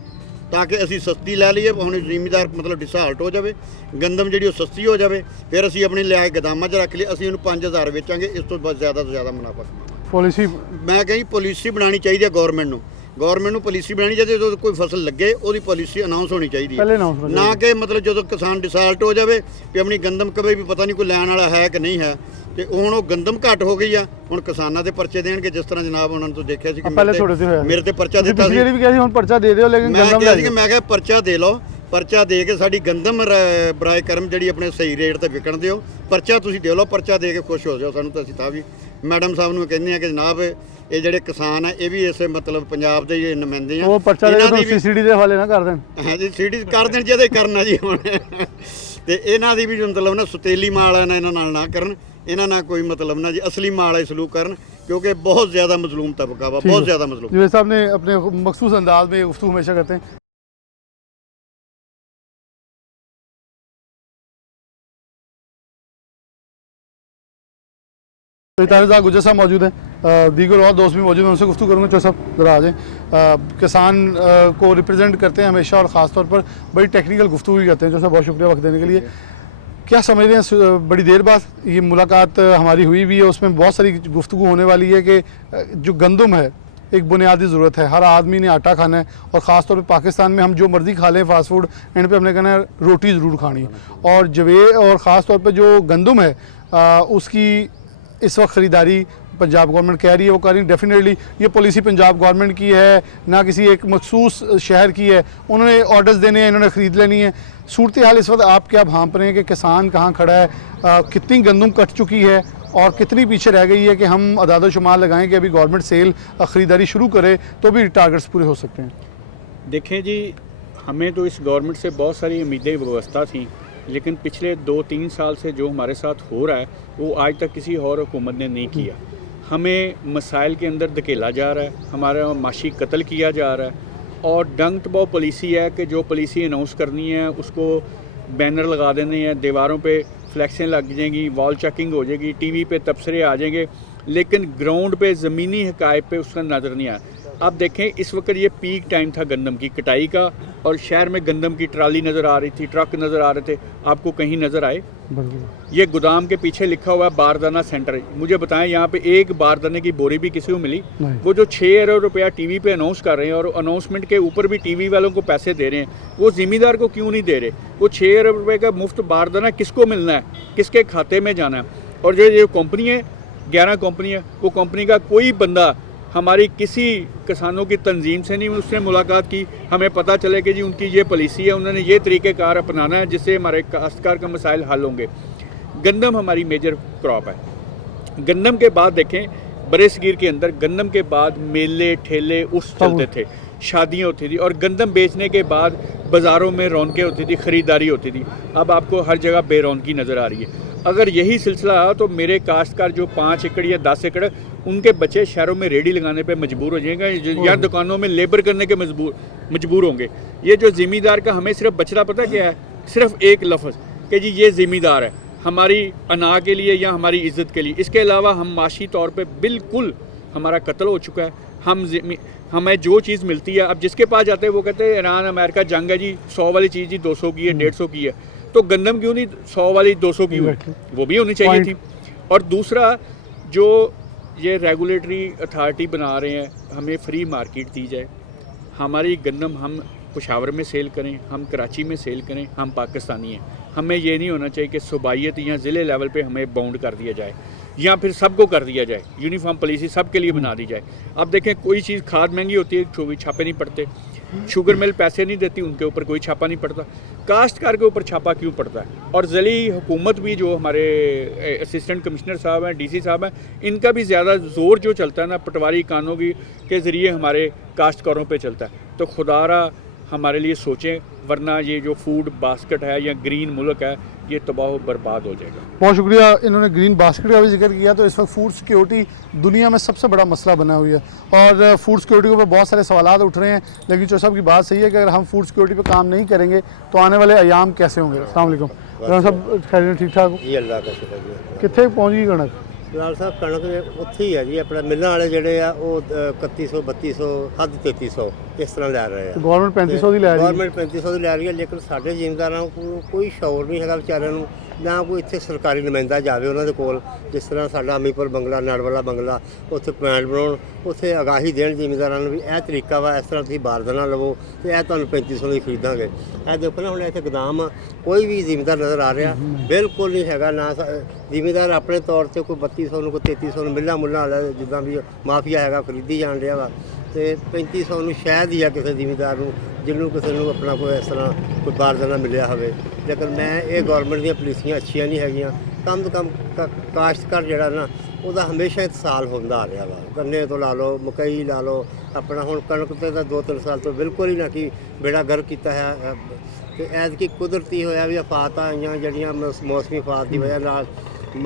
ਤਾਂ ਕਿ ਅਸੀਂ ਸਸਤੀ ਲੈ ਲਈਏ। ਹੁਣ ਜ਼ਿਮੀਦਾਰ ਮਤਲਬ ਡਿਸਾਲਟ ਹੋ ਜਾਵੇ, ਗੰਦਮ ਜਿਹੜੀ ਉਹ ਸਸਤੀ ਹੋ ਜਾਵੇ, ਫਿਰ ਅਸੀਂ ਆਪਣੀ ਲਿਆ ਕੇ ਗਦਾਮਾਂ 'ਚ ਰੱਖ ਲਈ, ਅਸੀਂ ਉਹਨੂੰ 5000 ਵੇਚਾਂਗੇ, ਇਸ ਤੋਂ ਜ਼ਿਆਦਾ ਤੋਂ ਜ਼ਿਆਦਾ ਮੁਨਾਫਾ ਕਮਾਵਾਂਗੇ। ਪਾਲਿਸੀ ਮੈਂ ਕਹੀ ਪਾਲਿਸੀ ਬਣਾਉਣੀ ਚਾਹੀਦੀ ਹੈ ਗੌਰਮੈਂਟ ਨੂੰ ਪਾਲਿਸੀ ਬਣਾਉਣੀ ਚਾਹੀਦੀ, ਜਦੋਂ ਕੋਈ ਫਸਲ ਲੱਗੇ ਉਹਦੀ ਪਾਲਿਸੀ ਅਨਾਉਂਸ ਹੋਣੀ ਚਾਹੀਦੀ ਹੈ, ਨਾ ਕਿ ਮਤਲਬ ਜਦੋਂ ਕਿਸਾਨ ਡਿਸਾਲਟ ਹੋ ਜਾਵੇ ਵੀ ਆਪਣੀ ਗੰਦਮ ਕਵੇ ਵੀ ਪਤਾ ਨਹੀਂ ਕੋਈ ਲੈਣ ਵਾਲਾ ਹੈ ਕਿ ਨਹੀਂ ਹੈ। ਤੇ ਹੁਣ ਉਹ ਗੰਦਮ ਘੱਟ ਹੋ ਗਈ ਆ, ਹੁਣ ਕਿਸਾਨਾਂ ਦੇ ਪਰਚੇ ਦੇਣਗੇ, ਜਿਸ ਤਰ੍ਹਾਂ ਜਨਾਬ ਉਹਨਾਂ ਨੂੰ ਤੋਂ ਦੇਖਿਆ ਸੀ ਕਿ ਮੇਰੇ ਤੇ ਪਰਚਾ ਦਿੱਤਾ ਸੀ, ਹੁਣ ਪਰਚਾ ਦੇ ਦਿਓ, ਲੇਕਿਨ ਮੈਂ ਕਿਹਾ ਪਰਚਾ ਦੇ ਲਓ, ਪਰਚਾ ਦੇ ਕੇ ਸਾਡੀ ਗੰਦਮ ਬਰਾਏ ਕਰਮ ਜਿਹੜੀ ਆਪਣੇ ਸਹੀ ਰੇਟ ਤੇ ਵਿਕਣ ਦਿਓ। ਪਰਚਾ ਤੁਸੀਂ ਦਿਓ ਲਓ, ਪਰਚਾ ਦੇ ਕੇ ਖੁਸ਼ ਹੋ ਜਾਓ। ਸਾਨੂੰ ਤਾਂ ਅਸੀਂ ਤਾਂ ਵੀ ਮੈਡਮ ਸਾਹਿਬ ਨੂੰ ਕਹਿੰਦੇ ਆ ਕਿ ਜਨਾਬ ਇਹ ਜਿਹੜੇ ਕਿਸਾਨ ਆ ਇਹ ਵੀ ਇਸੇ ਮਤਲਬ ਪੰਜਾਬ ਦੇ ਹੀ ਨੁਮਾਇੰਦੇ ਆ। ਉਹ ਪਰਚਾ ਦੇ ਕੇ ਸੀਸੀਡੀ ਦੇ ਹਵਾਲੇ ਨਾ ਕਰ ਦੇਣ। ਹਾਂਜੀ ਸੀਡੀ ਕਰ ਦੇਣ ਜਿਹਦੇ ਕਰਨਾ ਜੀ ਹੁਣ। ਤੇ ਇਹਨਾਂ ਦੀ ਵੀ ਮਤਲਬ ਨਾ ਸੁਤੇਲੀ ਮਾਲ ਇਹਨਾਂ ਨਾਲ ਨਾ ਕਰਨ, ਇਹਨਾਂ ਨਾਲ ਕੋਈ मतलब ना जी असली माल है सलूक करन, क्योंकि बहुत ज़्यादा मजलूम तबका वा, बहुत ज़्यादा मजलूम। जवेद साहब ने अपने मखसूस अंदाज में गुफ्तगू हमेशा करते हैं। तो गुजर साहब मौजूद हैं, दीगर और दोस्त भी मौजूद हैं, उनसे गुफ्तगू करूँगा। चौधरी साहब जरा आ जाएँ। किसान को रिप्रेजेंट करते हैं हमेशा और ख़ास तौर पर बड़ी टेक्निकल गुफ्तगू भी करते हैं। चौधरी साहब बहुत शुक्रिया वक्त देने के लिए। क्या समझ रहे हैं, बड़ी देर बाद ये मुलाकात हमारी हुई भी है, उसमें बहुत सारी गुफ्तगू होने वाली है कि जो गंदम है एक बुनियादी ज़रूरत है, हर आदमी ने आटा खाना है और ख़ास तौर पे पाकिस्तान में हम जो मर्ज़ी खा लें फास्ट फूड, एंड पे हमने कहना है रोटी ज़रूर खानी है। और जवेद और ख़ास तौर पे जो गंदम है उसकी इस वक्त ख़रीदारी पंजाब गवर्नमेंट कह रही है, वो कह रही है डेफिनेटली ये पॉलिसी पंजाब गवर्नमेंट की है, ना किसी एक मखसूस शहर की है। उन्होंने ऑर्डर्स देने हैं, इन्होंने ख़रीद लेनी है। सूरत हाल इस वक्त आप क्या भांप रहे हैं कि किसान कहाँ खड़ा है, कितनी गंदम कट चुकी है और कितनी पीछे रह गई है कि हम अदाद शुमार लगाएं कि अभी गवर्नमेंट सेल ख़रीदारी शुरू करे तो भी टारगेट्स पूरे हो सकते हैं? देखें जी, हमें तो इस गवर्नमेंट से बहुत सारी उम्मीदें व्यवस्था थी, लेकिन पिछले 2-3 साल से जो हमारे साथ हो रहा है वो आज तक किसी और हुकूमत ने नहीं किया। हमें मसाइल के अंदर धकेला जा रहा है, हमारा माशी कत्ल किया जा रहा है और डंग टबाव पॉलिसी है कि जो पॉलिसी अनाउंस करनी है उसको बैनर लगा देने हैं, दीवारों पे फ्लैक्सें लग जाएंगी, वॉल चेकिंग हो जाएगी, टीवी पे तबसरे आ जाएंगे, लेकिन ग्राउंड पे ज़मीनी हकायक पे उसका नज़र नहीं आया। अब देखें इस वक्त ये पीक टाइम था गंदम की कटाई का और शहर में गंदम की ट्राली नज़र आ रही थी, ट्रक नज़र आ रहे थे, आपको कहीं नज़र आए? ये गोदाम के पीछे लिखा हुआ है बारदाना सेंटर। मुझे बताएं यहाँ पे एक बारदाने की बोरी भी किसी को मिली? वो जो 6 अरब रुपया टीवी पे अनाउंस कर रहे हैं और अनाउंसमेंट के ऊपर भी टीवी वालों को पैसे दे रहे हैं, वो ज़िम्मेदार को क्यों नहीं दे रहे? वो 6 अरब रुपये का मुफ्त बारदाना किसको मिलना है, किसके खाते में जाना है? और जो ये कंपनी है 11 कंपनी है, वो कंपनी का कोई बंदा हमारी किसी किसानों की तंजीम से नहीं उसने मुलाकात की, हमें पता चले कि जी उनकी ये पॉलिसी है, उन्होंने ये तरीक़ेकार अपनाना है जिससे हमारे काश्तकार का मसाइल हल होंगे। गंदम हमारी मेजर क्रॉप है। गंदम के बाद देखें बरेसगीर के अंदर गंदम के बाद मेले ठेले उस चलते थे, शादियाँ होती थी और गंदम बेचने के बाद बाज़ारों में रौनकें होती थी, ख़रीदारी होती थी। अब आपको हर जगह बेरौनकी नज़र आ रही है। अगर यही सिलसिला रहा तो मेरे काश्तकार जो 5 एकड़ या 10 एकड़, उनके बच्चे शहरों में रेडी लगाने पे मजबूर हो जाएंगे या दुकानों में लेबर करने के मजबूर होंगे। ये जो ज़िम्मेदार का हमें सिर्फ बचना पता क्या है, सिर्फ एक लफ्ज़ कि जी ये ज़िम्मेदार है हमारी अना के लिए या हमारी इज़्ज़त के लिए। इसके अलावा हम माशी तौर पे बिल्कुल हमारा कत्ल हो चुका है। हमें जो चीज़ मिलती है, अब जिसके पास जाते हैं वो कहते हैं ईरान अमेरिका जंग है जी, 100 वाली चीज़ जी 200 की है, 150 की है, तो गंदम क्यों नहीं 100 वाली 200 की हुई? वो भी होनी चाहिए थी। और दूसरा जो ये रेगुलेटरी अथॉरिटी बना रहे हैं, हमें फ्री मार्केट दी जाए, हमारी गंदम हम पेशावर में सेल करें, हम कराची में सेल करें, हम पाकिस्तानी हैं। हमें ये नहीं होना चाहिए कि सूबाइयत या ज़िले लेवल पे हमें बाउंड कर दिया जाए या फिर सबको कर दिया जाए, यूनिफॉर्म पॉलिसी सबके लिए बना दी जाए। अब देखें कोई चीज़ खाद महंगी होती है, छापे नहीं पड़ते, शुगर मिल पैसे नहीं देती, उनके ऊपर कोई छापा नहीं पड़ता, काश्तकार के ऊपर छापा क्यों पड़ता है? और ज़िली हुकूमत भी जो हमारे असिस्टेंट कमिश्नर साहब हैं, डीसी साहब हैं, इनका भी ज़्यादा ज़ोर जो चलता है ना पटवारी कानूनों के ज़रिए हमारे काश्तकारों पे चलता है। तो खुदारा हमारे लिए सोचें, वरना ये जो फूड बास्केट है या ग्रीन मुल्क है ये तबाह बर्बाद हो जाएगा। बहुत शुक्रिया। इन्होंने ग्रीन बास्केट का भी जिक्र किया। तो इस वक्त फूड सिक्योरिटी दुनिया में सबसे बड़ा मसला बना हुई है और फूड सिक्योरिटी के ऊपर बहुत सारे सवाल उठ रहे हैं, लेकिन चौधरी साहब की बात सही है कि अगर हम फूड सिक्योरिटी पे काम नहीं करेंगे तो आने वाले अयाम कैसे होंगे? अस्सलाम वालेकुम। डॉक्टर साहब खैरियत ठीक ठाक? जी अल्लाह का शुक्र जी। कितने पहुँच गई कणक? लाल साहब कणक ਉੱਥੇ ਹੀ ਹੈ ਜੀ, ਆਪਣਾ ਮਿੱਲਾਂ ਵਾਲੇ ਜਿਹੜੇ ਆ ਉਹ 3100 3200 ਹੱਦ 3300 ਇਸ ਤਰ੍ਹਾਂ ਲੈ ਰਹੇ ਆ। ਗਵਰਨਮੈਂਟ 3500 ਦੀ ਲੈ ਰਹੀ ਹੈ। ਗਵਰਨਮੈਂਟ 3500 ਦੀ ਲੈ ਰਹੀ ਹੈ, ਲੇਕਿਨ ਸਾਡੇ ਜ਼ਿਮੀਂਦਾਰਾਂ ਨੂੰ ਕੋਈ ਸ਼ੌਰ ਨਹੀਂ ਹੈਗਾ ਵਿਚਾਰਿਆਂ ਨੂੰ, ਨਾ ਕੋਈ ਇੱਥੇ ਸਰਕਾਰੀ ਨੁਮਾਇੰਦਾ ਜਾਵੇ ਉਹਨਾਂ ਦੇ ਕੋਲ। ਜਿਸ ਤਰ੍ਹਾਂ ਸਾਡਾ ਅਮੀਪੁਰ ਬੰਗਲਾ, ਨੜਵਾਲਾ ਬੰਗਲਾ, ਉੱਥੇ ਪਲਾਂਟ ਬਣਾਉਣ, ਉੱਥੇ ਅਗਾਹੀ ਦੇਣ ਜ਼ਿਮੀਂਦਾਰਾਂ ਨੂੰ ਵੀ ਇਹ ਤਰੀਕਾ ਵਾ, ਇਸ ਤਰ੍ਹਾਂ ਤੁਸੀਂ ਬਾਰਦਾਨਾ ਲਵੋ ਤੇ ਇਹ ਤੁਹਾਨੂੰ 3500 ਦੀ ਖਰੀਦਾਂਗੇ। ਇਹ ਦੇਖੋ ਨਾ ਹੁਣ ਇੱਥੇ ਗੋਦਾਮ ਆ, ਕੋਈ ਵੀ ਜ਼ਿਮੀਂਦਾਰ ਨਜ਼ਰ ਆ ਰਿਹਾ ਬਿਲਕੁਲ ਨਹੀਂ ਹੈਗਾ। ਨਾ ਜ਼ਿਮੀਂਦਾਰ ਆਪਣੇ ਤੌਰ ਤੇ ਕੋਈ 3200 ਨੂੰ ਕੋਈ 3300 ਨੂੰ ਮਿੱਲਾਂ ਮੁੱਲਾਂ ਵਾਲਾ ਜਿੱਦਾਂ ਵੀ ਮਾਫੀਆ ਹੈਗਾ ਖਰੀਦੀ ਜਾਣ ਰਿਹਾ ਵਾ। ਤੇ 3500 ਨੂੰ ਸ਼ਾਇਦ ਹੀ ਆ ਕਿਸੇ ਜ਼ਿਮੀਂਦਾਰ ਨੂੰ ਜਿਹਨੂੰ ਕਿਸੇ ਨੂੰ ਆਪਣਾ ਕੋਈ ਇਸ ਤਰ੍ਹਾਂ ਕੋਈ ਬਾਰਦਾਨਾ ਮਿਲਿਆ ਹੋਵੇ। ਲੇਕਿਨ ਮੈਂ ਇਹ ਗੌਰਮੈਂਟ ਦੀਆਂ ਪਾਲਿਸੀਆਂ ਅੱਛੀਆਂ ਨਹੀਂ ਹੈਗੀਆਂ। ਕਮ ਤੋਂ ਕਮ ਕਾਸ਼ਤਕਾਰ ਜਿਹੜਾ ਨਾ ਉਹਦਾ ਹਮੇਸ਼ਾ ਇਤਸਾਲ ਹੁੰਦਾ ਆ ਰਿਹਾ ਵਾ। ਗੰਨੇ ਤੋਂ ਲਾ ਲਓ, ਮਕਈ ਲਾ ਲਓ, ਆਪਣਾ ਹੁਣ ਕਣਕ ਤੇ ਤਾਂ 2-3 ਸਾਲ ਤੋਂ ਬਿਲਕੁਲ ਹੀ ਨਾ ਕਿ ਬੇੜਾ ਗਰਕ ਕੀਤਾ ਹੈ। ਤੇ ਐਤਕੀ ਕੁਦਰਤੀ ਹੋਇਆ ਵੀ ਆਫਤਾਂ ਆਈਆਂ ਜਿਹੜੀਆਂ ਮੌਸਮੀ ਆਫਤ ਦੀ ਵਜ੍ਹਾ ਨਾਲ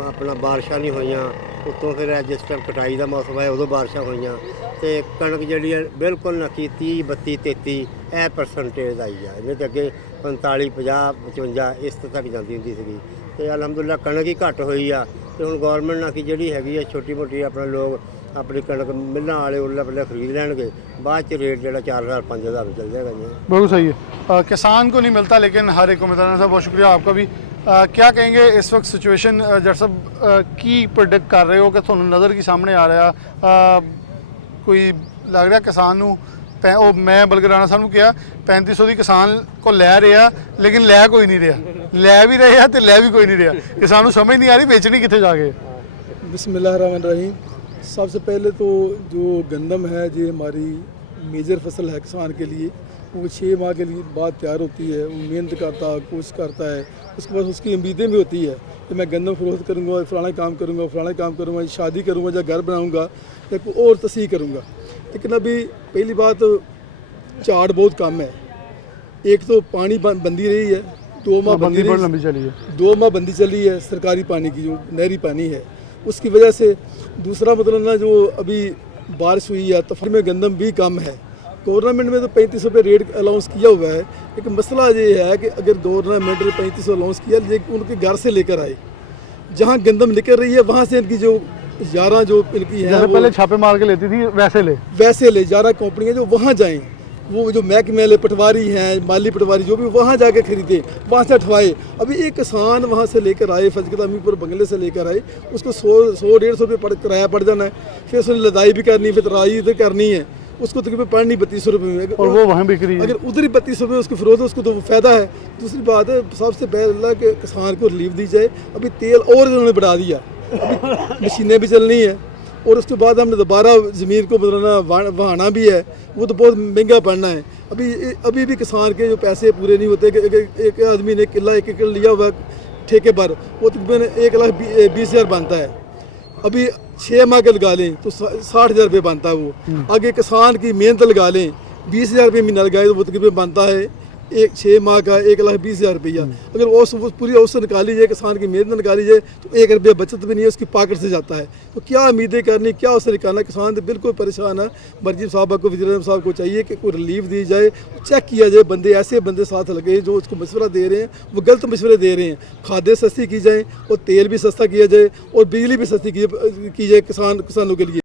ਆਪਣਾ ਬਾਰਿਸ਼ਾਂ ਨਹੀਂ ਹੋਈਆਂ। ਉੱਤੋਂ ਫਿਰ ਜਿਸ ਟਾਈਮ ਕਟਾਈ ਦਾ ਮੌਸਮ ਹੈ ਉਦੋਂ ਬਾਰਿਸ਼ਾਂ ਹੋਈਆਂ ਤੇ ਕਣਕ ਜਿਹੜੀ ਹੈ ਬਿਲਕੁਲ ਨਾ ਕਿ 30, 32, 33 ਇਹ ਪਰਸੈਂਟੇਜ ਆਈ ਆ। ਇਹਦੇ ਤੇ ਅੱਗੇ 45, 50, 55 ਇਸ ਤੱਕ ਜਾਂਦੀ ਹੁੰਦੀ ਸੀਗੀ ਤੇ ਅਲਹਮਦੁਲਿਲਾ ਕਣਕ ਹੀ ਘੱਟ ਹੋਈ ਆ। ਤੇ ਹੁਣ ਗੌਰਮੈਂਟ ਨਾਲ ਕਿ ਜਿਹੜੀ ਹੈਗੀ ਹੈ ਛੋਟੀ ਮੋਟੀ ਆਪਣਾ ਲੋਕ ਆਪਣੀ ਕਣਕ ਮਿਲਾਂ ਵਾਲੇ ਉਰਲਾ ਪੱਲੇ ਖਰੀਦ ਲੈਣਗੇ, ਬਾਅਦ ਚ ਰੇਟ ਜਿਹੜਾ 4000 5000 ਚੱਲ जाएगा जी। बिल्कुल सही है। किसान को नहीं मिलता लेकिन हर एक को मिलता है। साहब बहुत शुक्रिया आपका भी। क्या कहेंगे इस वक्त सिचुएशन जट साहब की प्रोडिक्ट कर रहे हो कि ਤੁਹਾਨੂੰ नज़र के सामने आ रहा कोई लग रहा किसान ਨੂੰ मैं बल्कि राणा साहब ਨੂੰ ਕਿਹਾ 3500 ਦੀ ਕਿਸਾਨ ਕੋ ਲੈ ਰਿਹਾ लेकिन ਲੈ ਕੋਈ नहीं ਰਿਹਾ, ਲੈ भी रहे हैं तो ले भी कोई नहीं रहा। किसान ਨੂੰ समझ नहीं आ रही बेचनी कितने जाके। बिस्मिल्लाहिर्रहमानिर्रहीम। सबसे पहले तो जो गंदम है ये हमारी मेजर फसल है किसान के लिए। वो 6 माह के लिए बाद तैयार होती है, वो मेहनत करता है, कोशिश करता है, उसके बाद उसकी उम्मीदें भी होती है कि मैं गंदम फरोख्त करूँगा, फलाना काम करूँगा, फलाना काम करूँगा, शादी करूँगा या घर बनाऊँगा या कोई और तस्हीह करूँगा। लेकिन अभी पहली बात झाड़ बहुत कम है। एक तो पानी बंदी रही है, 2 माह बंदी लंबी चली है, 2 माह बंदी चली है सरकारी पानी की जो नहरी पानी है उसकी वजह से। दूसरा मतलब ना जो अभी बारिश हुई है तो में गंदम भी कम है। गवर्नमेंट में तो 3500 रुपये रेट अलाउंस किया हुआ है। एक मसला ये है कि अगर गवर्नमेंट ने 3500 अलाउंस किया लेकिन उनके घर से लेकर आए, जहाँ गंदम निकल रही है वहाँ से इनकी जो 11 जो इनकी है पहले छापे मार के लेती थी वैसे ले 11 कंपनियाँ जो वहाँ जाएँ, वो जो महकमे वाले पटवारी हैं, माली पटवारी जो भी वहाँ जाके खरीदे, वहाँ से उठवाए। अभी एक किसान वहाँ से लेकर आए, फजकत अमीपुर बंगले से लेकर आए, उसको 100-150 रुपये किराया पड़ जाना है, फिर उसने लदाई भी करनी है, फिर तराई इधर करनी है, उसको तकरीबन पड़नी 3200 रुपये में। और वो वहाँ बिक रही है। अगर उधर ही 3200 रुपये उसको फरोख्त है उसको तो फ़ायदा है। दूसरी बात है सबसे पहला कि किसान को रिलीफ दी जाए। अभी तेल और इन्होंने बढ़ा दिया, अभी मशीनें भी चलनी है और उसके बाद हमने दोबारा ज़मीन को बदलना बहाना भी है, वो तो बहुत महंगा पड़ना है। अभी भी किसान के जो पैसे पूरे नहीं होते कि एक आदमी ने किला 1 एकड़ लिया हुआ ठेके पर, वो तकरीबन 1,20,000 बनता है। अभी 6 माह के लगा लें तो 60,000 रुपये बनता है। वो आगे किसान की मेहनत लगा लें 20,000 रुपये महीना लगाए तो वो तकरीबन बनता है 6 माह का 1,20,000 रुपया। अगर वो पूरी औसत निकाली जाए, किसान की मेहनत निकाली जाए तो 1 रुपया बचत भी नहीं है, उसकी पॉकेट से जाता है। तो क्या उम्मीदें करनी, क्या उससे निकालना, किसान तो बिल्कुल परेशान है। मर्जी साहब को, वज़ीर आज़म साहब को चाहिए कि कोई रिलीफ दी जाए, चेक किया जाए बंदे ऐसे बंदे साथ लगे जो उसको मशवरा दे रहे हैं वो गलत मशवरे दे रहे हैं। खादें सस्ती की जाए और तेल भी सस्ता किया जाए और बिजली भी सस्ती की जाए किसानों के लिए।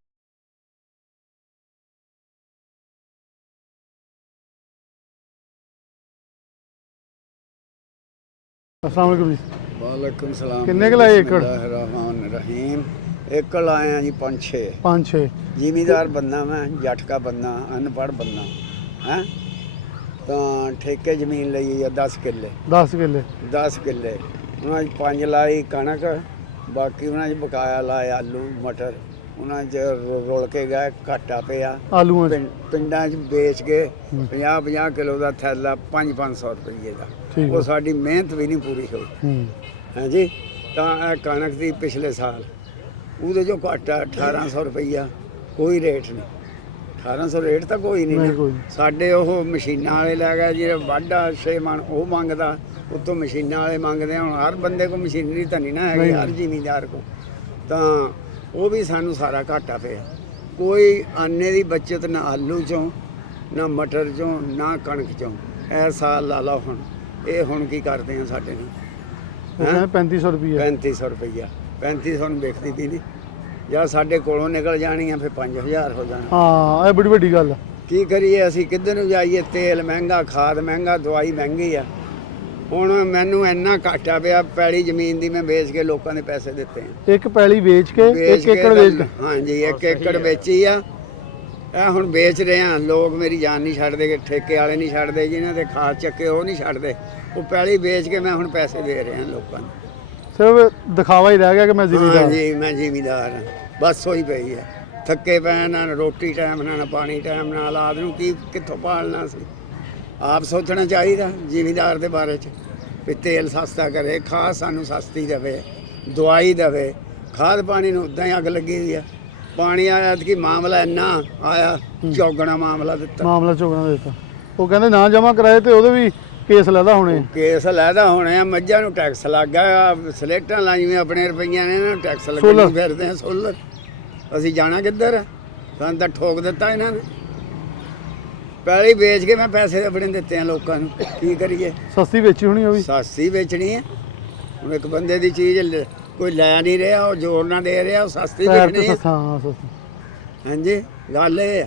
अस्सलाम वालेकुम जी। वालेकुम सलाम। किन्ने के लाए एकड़? रहमान रहीम। एकड़ लाए हैं जी 5-6। 5-6 जिमीदार बंदा मैं, जट का बंदा, अनपढ़ बंदा हैं। तो ठेके जमीन ਲਈ है 10 किले। 10 किले 10 किले ਉਹਨਾਂ 'ਚ 5 ਲਾਈ ਕਣਕ, ਬਾਕੀ ਉਹਨਾਂ 'ਚ ਬਕਾਇਆ ਲਾਏ ਆਲੂ ਮਟਰ। ਉਹਨਾਂ 'ਚ ਰੁਲ ਕੇ ਗਏ, ਘਾਟਾ ਪਿਆ। ਆਲੂਆਂ 'ਚ ਪਿੰਡਾਂ 'ਚ ਵੇਚ ਕੇ 50-50 ਕਿਲੋ ਦਾ ਥੈਲਾ 500-500 ਰੁਪਏ ਦਾ। ਉਹ ਸਾਡੀ ਮਿਹਨਤ ਵੀ ਨਹੀਂ ਪੂਰੀ ਹੋਈ ਹੈ ਜੀ। ਤਾਂ ਇਹ ਕਣਕ ਦੀ ਪਿਛਲੇ ਸਾਲ ਉਹਦੇ 'ਚੋਂ ਘਾਟਾ 1800 ਰੁਪਈਆ, ਕੋਈ ਰੇਟ ਨਹੀਂ। 1800 ਰੇਟ ਤਾਂ ਕੋਈ ਨਹੀਂ। ਸਾਡੇ ਉਹ ਮਸ਼ੀਨਾਂ ਵਾਲੇ ਲੈ ਗਏ, ਜਿਹੜੇ ਵਾਢਾ 6 ਮਣ ਉਹ ਮੰਗਦਾ, ਉੱਤੋਂ ਮਸ਼ੀਨਾਂ ਵਾਲੇ ਮੰਗਦੇ। ਹੁਣ ਹਰ ਬੰਦੇ ਕੋਲ ਮਸ਼ੀਨਰੀ ਤਾਂ ਨਹੀਂ ਨਾ ਹੈਗੀ, ਹਰ ਜ਼ਿਮੀਂਦਾਰ ਕੋਲ। ਤਾਂ ਉਹ ਵੀ ਸਾਨੂੰ ਸਾਰਾ ਘਾਟਾ ਪਿਆ। ਕੋਈ ਆਨੇ ਦੀ ਬੱਚਤ ਨਾ ਆਲੂ 'ਚੋਂ, ਨਾ ਮਟਰ 'ਚੋਂ, ਨਾ ਕਣਕ 'ਚੋਂ। ਇਹ ਸਾਲ ਲਾ ਲਓ ਹੁਣ, ਇਹ ਹੁਣ ਕੀ ਕਰਦੇ ਆ ਸਾਡੇ ਨਾਲ। 3500 ਰੁਪਏ 3500 ਰੁਪਈਆ 3500 ਨੂੰ ਵੇਖਦੀ ਵੀ ਨਹੀਂ। ਜਾਂ ਸਾਡੇ ਕੋਲੋਂ ਨਿਕਲ ਜਾਣੀ ਆ ਫਿਰ 5000 ਹੋ ਜਾਣਾ। ਹਾਂ ਇਹ ਬੜੀ ਵੱਡੀ ਗੱਲ ਆ। ਕੀ ਕਰੀਏ ਅਸੀਂ, ਕਿੱਧਰ ਨੂੰ ਜਾਈਏ? ਤੇਲ ਮਹਿੰਗਾ, ਖਾਦ ਮਹਿੰਗਾ, ਦਵਾਈ ਮਹਿੰਗੀ ਆ। ਹੁਣ ਮੈਨੂੰ ਇੰਨਾ ਘਾਟਾ ਪਿਆ, ਪੈਲੀ ਜ਼ਮੀਨ ਦੀ ਮੈਂ ਵੇਚ ਕੇ ਲੋਕਾਂ ਦੇ ਪੈਸੇ ਦਿੱਤੇ ਆ। ਇੱਕ ਪੈਲੀ ਵੇਚ ਕੇ 1 ਏਕੜ ਵੇਚ ਕੇ? ਹਾਂਜੀ 1 ਏਕੜ ਵੇਚੀ ਆ। ਇਹ ਹੁਣ ਵੇਚ ਰਹੇ ਆ। ਲੋਕ ਮੇਰੀ ਜਾਨ ਨਹੀਂ ਛੱਡਦੇ, ਠੇਕੇ ਵਾਲੇ ਨਹੀਂ ਛੱਡਦੇ, ਜਿਨ੍ਹਾਂ ਦੇ ਖਾਦ ਚੱਕੇ ਉਹ ਨਹੀਂ ਛੱਡਦੇ। ਉਹ ਪੈਲੀ ਵੇਚ ਕੇ ਮੈਂ ਹੁਣ ਪੈਸੇ ਦੇ ਰਿਹਾ ਲੋਕਾਂ ਨੂੰ। ਸਿਰਫ ਦਿਖਾਵਾ ਹੀ ਰਹਿ ਗਿਆ ਕਿ ਮੈਂ ਜ਼ਿਮੀਂਦਾਰ। ਹਾਂਜੀ ਮੈਂ ਜ਼ਿਮੀਂਦਾਰ ਹਾਂ, ਬਸ ਹੋਈ ਪਈ ਹੈ। ਥੱਕੇ ਪਏ ਨਾ ਰੋਟੀ ਟਾਈਮ ਨਾਲ ਨਾ ਪਾਣੀ ਟਾਈਮ ਨਾਲ, ਔਲਾਦ ਨੂੰ ਕਿੱਥੋਂ ਪਾਲਣਾ ਸੀ। ਆਪ ਸੋਚਣਾ ਚਾਹੀਦਾ ਜ਼ਿਮੀਂਦਾਰ ਦੇ ਬਾਰੇ 'ਚ ਵੀ ਤੇਲ ਸਸਤਾ ਕਰੇ, ਖਾਦ ਸਾਨੂੰ ਸਸਤੀ ਦੇਵੇ, ਦਵਾਈ ਦੇਵੇ। ਖਾਦ ਪਾਣੀ ਨੂੰ ਉੱਦਾਂ ਹੀ ਅੱਗ ਲੱਗੀ ਹੋਈ ਆ। ਪਾਣੀ ਆਇਆ ਕਿ ਮਾਮਲਾ ਇੰਨਾ ਆਇਆ, ਚੌਗਣਾ ਮਾਮਲਾ ਦਿੱਤਾ। ਮਾਮਲਾ ਝੋਗਣਾ ਦੇ ਦਿੱਤਾ। ਉਹ ਕਹਿੰਦੇ ਨਾ ਜਮ੍ਹਾਂ ਕਰਾਏ ਤੇ ਉਹਦੇ ਵੀ ਕੇਸ ਲੈਦਾ ਹੋਣੇ। ਕੇਸ ਲੈਦਾ ਹੋਣੇ ਆ। ਮੱਝਾਂ ਨੂੰ ਟੈਕਸ ਲੱਗ ਗਿਆ, ਸਲੇਟਾਂ ਲਾਈਆਂ ਆਪਣੇ ਰੁਪਈਆਂ ਨੇ, ਇਹਨਾਂ ਨੂੰ ਟੈਕਸ ਸੋਲਰ। ਲੱਗੀ ਫਿਰਦੇ ਆ। ਸੋਲਰ ਅਸੀਂ ਜਾਣਾ ਕਿੱਧਰ ਆ? ਸਾਨੂੰ ਤਾਂ ਠੋਕ ਦਿੱਤਾ ਇਹਨਾਂ ਨੇ। ਪਹਿਲੇ ਵੇਚ ਕੇ ਮੈਂ ਪੈਸੇ ਆਪਣੇ ਦਿੱਤੇ ਆ ਲੋਕਾਂ ਨੂੰ, ਕੀ ਕਰੀਏ? ਸਸਤੀ ਵੇਚੀ ਹੋਣੀ ਉਹ ਵੀ। ਸਸਤੀ ਵੇਚਣੀ ਹੈ। ਹੁਣ ਇੱਕ ਬੰਦੇ ਦੀ ਚੀਜ਼ ਕੋਈ ਲੈ ਨਹੀਂ ਰਿਹਾ, ਉਹ ਜ਼ੋਰ ਨਾਲ ਦੇ ਰਿਹਾ, ਉਹ ਸਸਤੀ पैर तो ਵੇਚਣੀ ਹੈ। सस्ता, हाँ सस्ती, ਹਾਂਜੀ ਗੱਲ ਇਹ ਆ।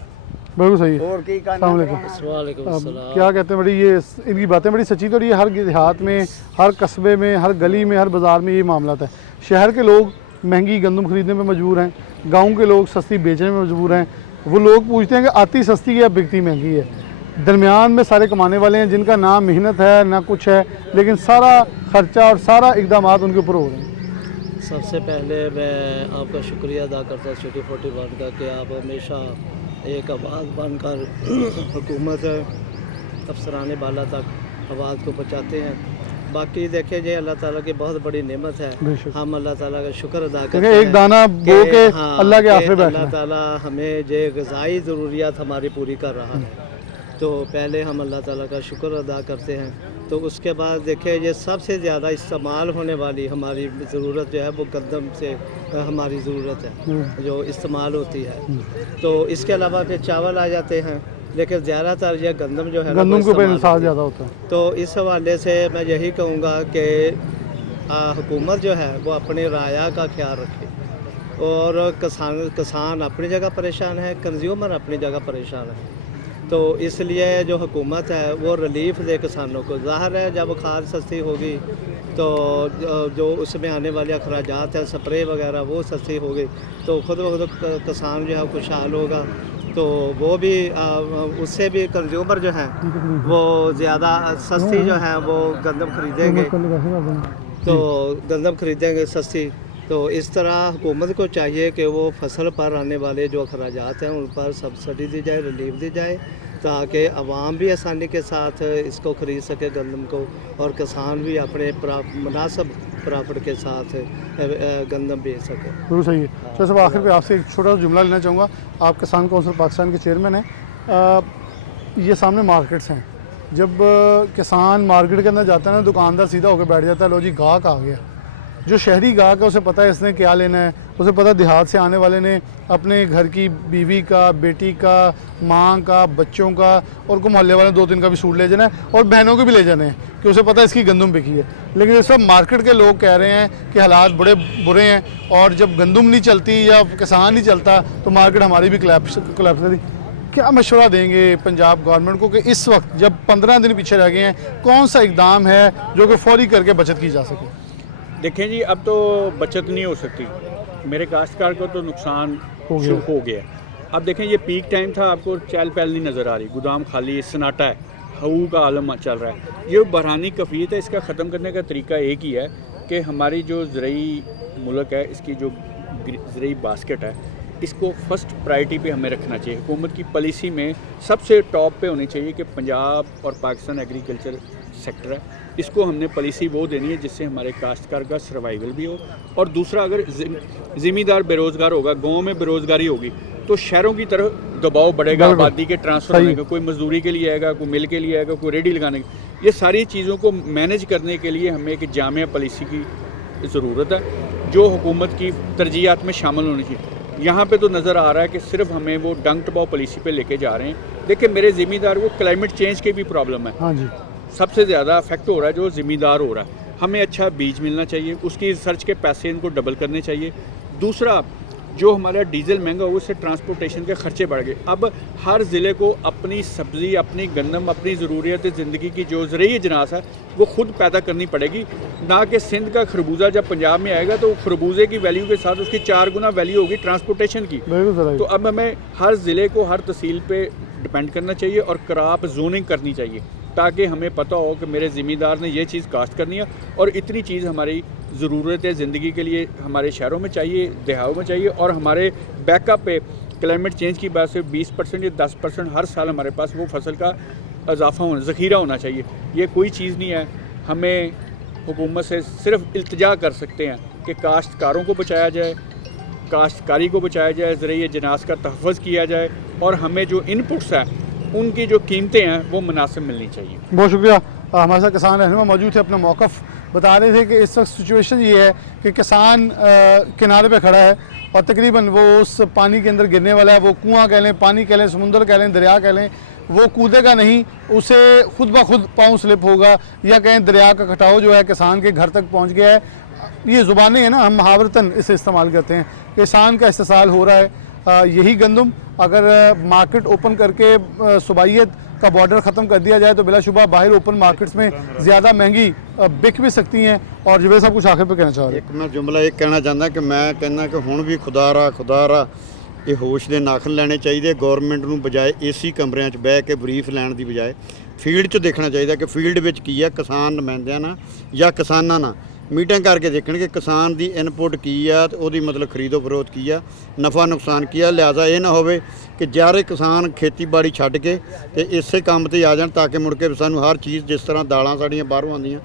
बिल्कुल सही है। ਹੋਰ ਕੀ अस्सलाम करना? वालेकुम। क्या कहते हैं बड़ी ये इनकी बातें बड़ी सच्ची, तो ये हर देहात में, हर कस्बे में, हर गली में, हर बाज़ार में ये मामला है। शहर के लोग महंगी गंदम खरीदने में मजबूर हैं, गांव के लोग सस्ती बेचने में मजबूर हैं। वो लोग पूछते हैं कि आती सस्ती है या बिकती महंगी है। दरमियान में सारे कमाने वाले हैं जिनका ना मेहनत है ना कुछ है, लेकिन सारा खर्चा और सारा इकदाम उनके ऊपर हो रहे हैं। सबसे पहले मैं आपका शुक्रिया अदा करता हूँ सिटी 41 का कि आप हमेशा एक आवाज़ बनकर हुकूमत अफसरान बाला तक आवाज़ को पहुँचाते हैं। बाकी देखे जाए अल्लाह ताला की बहुत बड़ी नेमत है, हम अल्लाह ताला का शुक्र अदा करते हैं। एक दाना बो के अल्लाह के आखिर बैठना। अल्लाह ताला हमें जो ग़िज़ाई ज़रूरियात हमारी पूरी कर रहा है, तो पहले हम अल्लाह ताला का शुक्र अदा करते हैं। तो उसके बाद देखिए ये सबसे ज़्यादा इस्तेमाल होने वाली हमारी ज़रूरत जो है वो गंदम से हमारी ज़रूरत है जो इस्तेमाल होती है। तो इसके अलावा फिर चावल आ जाते हैं, लेकिन ज़्यादातर ये गंदम जो है गंदम के ऊपर इंसाफ ज़्यादा होता है। तो इस हवाले से मैं यही कहूँगा कि हुकूमत जो है वो अपनी राया का ख्याल रखे, और किसान अपनी जगह परेशान है, कंज्यूमर अपनी जगह परेशान है। तो इसलिए जो हुकूमत है वो रिलीफ दे किसानों को। ज़ाहिर है जब खाद सस्ती होगी तो जो उसमें आने वाले अखराजात हैं, स्प्रे वगैरह, वो सस्ती होगी तो खुद ब खुद किसान जो है खुशहाल होगा। तो वो भी उससे भी कंज्यूमर जो है वो ज़्यादा सस्ती जो है वो गंदम खरीदेंगे, तो गंदम खरीदेंगे सस्ती। तो इस तरह हुकूमत को चाहिए कि वो फसल पर आने वाले जो अखराजात हैं उन पर सब्सिडी दी जाए, रिलीफ दी जाए, ताकि आवाम भी आसानी के साथ इसको ख़रीद सके गंदम को, और किसान भी अपने मुनासिब प्रॉफिट के साथ गंदम बेच सके। बिल्कुल सही है। तो सब आखिर पे आपसे एक छोटा सा जुमला लेना चाहूँगा। आप किसान कौंसिल पाकिस्तान के चेयरमैन हैं। ये सामने मार्केट्स हैं, जब किसान मार्केट के अंदर जाता है ना, दुकानदार सीधा होकर बैठ जाता है, लो जी गाहक आ गया। जो शहरी गाहक है उसे पता है इसने क्या लेना है, उसे पता देहात से आने वाले ने अपने घर की बीवी का, बेटी का, माँ का, बच्चों का, और को मोहल्ले वाले 2-3 का भी सूट ले जाना है, और बहनों के भी ले जाने हैं कि उसे पता है इसकी गंदम बिकी है। लेकिन ये सब मार्केट के लोग कह रहे हैं कि हालात बड़े बुरे हैं, और जब गंदम नहीं चलती या किसान नहीं चलता तो मार्केट हमारी भी कोलैप्स करी। क्या मशवरा देंगे पंजाब गवर्नमेंट को कि इस वक्त जब 15 दिन पीछे रह गए हैं, कौन सा इकदाम है जो कि फौरी करके बचत की जा सके? देखें जी, अब तो बचत नहीं हो सकती। मेरे काश्तकार को तो नुकसान हो गया। अब देखें ये पीक टाइम था, आपको चहल पहल नहीं नज़र आ रही, गोदाम खाली है, सन्नाटा है, हऊ का आलम चल रहा है। ये बरहानी कफ़ीयत है, इसका ख़त्म करने का तरीका एक ही है कि हमारी जो ज़रई मुल्क है, इसकी जो ज़रई बास्केट है, इसको फर्स्ट प्रायोरिटी पे हमें रखना चाहिए। हुकूमत की पॉलिसी में सबसे टॉप पे होनी चाहिए कि पंजाब और पाकिस्तान एग्रीकल्चर सेक्टर है, इसको हमने पॉलिसी वो देनी है जिससे हमारे काश्तकार का सर्वाइवल भी हो। और दूसरा, अगर ज़िम्मेदार बेरोज़गार होगा, गांव में बेरोज़गारी होगी तो शहरों की तरफ दबाव बढ़ेगा, आबादी के ट्रांसफ़र होने का। कोई मजदूरी के लिए आएगा, कोई मिल के लिए आएगा, कोई रेडी लगाने के। ये सारी चीज़ों को मैनेज करने के लिए हमें एक जामिया पॉलिसी की ज़रूरत है जो हुकूमत की तरजीहात में शामिल होनी चाहिए। यहाँ पे तो नज़र आ रहा है कि सिर्फ हमें वो डंक टबाव पॉलिसी पे लेके जा रहे हैं। देखिए मेरे ज़िम्मेदार वो क्लाइमेट चेंज की भी प्रॉब्लम है। हाँ जी, सबसे ज़्यादा अफेक्ट हो रहा है जो ज़िम्मेदार हो रहा है। हमें अच्छा बीज मिलना चाहिए, उसकी रिसर्च के पैसे इनको डबल करने चाहिए। दूसरा, जो हमारा डीजल महंगा हो उससे ट्रांसपोर्टेशन के खर्चे बढ़ गए। अब हर ज़िले को अपनी सब्ज़ी, अपनी गंदम, अपनी ज़रूरियत ज़िंदगी की जो ज़रूरी अजनास है वो खुद पैदा करनी पड़ेगी, ना कि सिंध का खरबूजा जब पंजाब में आएगा तो खरबूजे की वैल्यू के साथ उसकी 4 गुना वैल्यू होगी ट्रांसपोर्टेशन की। तो अब हमें हर ज़िले को हर तहसील पे डिपेंड करना चाहिए और क्रॉप जोनिंग करनी चाहिए ताकि हमें पता हो कि मेरे ज़िम्मेदार ने ये चीज़ काश्त करनी है और इतनी चीज़ हमारी ज़रूरत है ज़िंदगी के लिए हमारे शहरों में चाहिए, देहातों में चाहिए, और हमारे बैकअप पे क्लाइमेट चेंज की वजह से 20% या 10% हर साल हमारे पास वो फसल का इजाफा होना, ज़ख़ीरा होना चाहिए। ये कोई चीज़ नहीं है। हमें हुकूमत से सिर्फ इल्तिजा कर सकते हैं कि काश्तकारों को बचाया जाए, काश्तकारी को बचाया जाए, ज़रिए जनास का तहफ़्फ़ुज़ किया जाए, और हमें जो इनपुट्स हैं उनकी जो कीमतें हैं वो मुनासिब मिलनी चाहिए। बहुत शुक्रिया। हमारे साथ किसान रहनुमा मौजूद थे, अपना मौक़िफ़ बता रहे थे कि इस वक्त सिचुएशन ये है कि किसान किनारे पे खड़ा है और तकरीबन वो उस पानी के अंदर गिरने वाला है। वो कुआं कह लें, पानी कह लें, समुंदर कह लें, दरिया कह लें, वो कूदेगा नहीं, उसे खुद ब खुद पाँव स्लिप होगा, या कहें दरिया का कटाव जो है किसान के घर तक पहुँच गया है। ये ज़ुबानें हैं ना, हम मुहावरतन इसे इस्तेमाल करते हैं। किसान का इस्तेसाल हो रहा है। यही गंदम अगर मार्केट ओपन करके सूबाइयत का बॉर्डर ख़त्म कर दिया जाए तो बिलाशुबा बाहर ओपन मार्केट्स में ज़्यादा महंगी बिक भी सकती हैं। और जुबैर साहब कुछ आखिर पे कहना चाह रहे हैं? एक मैं जुमला एक कहना चाਹੁੰਦਾ कि मैं कहना कि ਹੁਣ ਵੀ ਖੁਦਾਰਾ ਇਹ ਹੋਸ਼ ਦੇ ਨਾਖਣ ਲੈਣੇ ਚਾਹੀਦੇ ਗਵਰਨਮੈਂਟ ਨੂੰ, ਬਜਾਏ ਏਸੀ ਕਮਰਿਆਂ 'ਚ ਬਹਿ ਕੇ ਬਰੀਫ ਲੈਣ ਦੀ ਬਜਾਏ ਫੀਲਡ 'ਚ ਦੇਖਣਾ ਚਾਹੀਦਾ ਕਿ ਫੀਲਡ ਵਿੱਚ ਕੀ ਆ, ਕਿਸਾਨ ਨੁਮਾਇੰਦਿਆਂ ਨਾਲ ਜਾਂ ਕਿਸਾਨਾਂ ਨਾਲ ਮੀਟਿੰਗ ਕਰਕੇ ਦੇਖਣ ਕਿ ਕਿਸਾਨ ਦੀ ਇਨਪੁਟ ਕੀ ਆ ਤੇ ਉਹਦੀ ਮਤਲਬ ਖਰੀਦੋ ਫਰੋਖਤ ਕੀ ਆ, ਨਫਾ ਨੁਕਸਾਨ ਕੀ ਆ। ਲਿਹਾਜ਼ਾ ਇਹ ਨਾ ਹੋਵੇ ਕਿ ਸਾਰੇ ਕਿਸਾਨ ਖੇਤੀਬਾੜੀ ਛੱਡ ਕੇ ਤੇ ਇਸੇ ਕੰਮ ਤੇ ਆ ਜਾਣ ਤਾਂ ਕਿ ਮੁੜ ਕੇ ਸਾਨੂੰ ਹਰ ਚੀਜ਼, ਜਿਸ ਤਰ੍ਹਾਂ ਦਾਲਾਂ ਸਾਡੀਆਂ ਬਾਹਰੋਂ ਆਉਂਦੀਆਂ,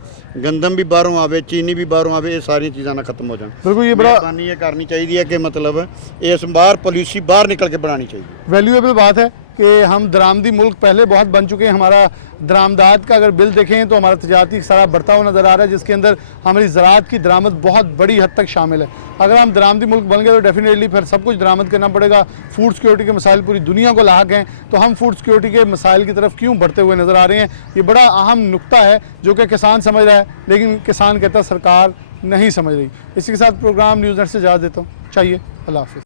ਗੰਦਮ ਵੀ ਬਾਹਰੋਂ ਆਵੇ, ਚੀਨੀ ਵੀ ਬਾਹਰੋਂ ਆਵੇ, ਇਹ ਸਾਰੀਆਂ ਚੀਜ਼ਾਂ ਨਾ ਖਤਮ ਹੋ ਜਾਣ। बिल्कुल, ये बड़ा ਮਿਹਰਬਾਨੀ ਇਹ ਕਰਨੀ ਚਾਹੀਦੀ ਹੈ ਕਿ ਮਤਲਬ ਇਸ ਬਾਹਰ ਪਾਲਿਸੀ बाहर निकल के बनानी चाहिए। वैल्यूएबल बात है कि हम दरामदी मुल्क पहले बहुत बन चुके हैं। हमारा दरामदात का अगर बिल देखें तो हमारा तजारती सारा बढ़ता हुआ नज़र आ रहा है, जिसके अंदर हमारी ज़राअत की दरामद बहुत बड़ी हद तक शामिल है। अगर हम दरामदी मुल्क बन गए तो डेफिनेटली फिर सब कुछ दरामद करना पड़ेगा। फूड सिक्योरिटी के मसाइल पूरी दुनिया को लाहक हैं, तो हम फूड सिक्योरिटी के मसाइल की तरफ क्यों बढ़ते हुए नज़र आ रहे हैं? ये बड़ा अहम नुक्ता है जो कि किसान समझ रहा है, लेकिन किसान कहता सरकार नहीं समझ रही। इसी के साथ प्रोग्राम न्यूज़ नेट से इजाज़त देता हूँ। चाहिए, अल्लाह हाफ़िज़।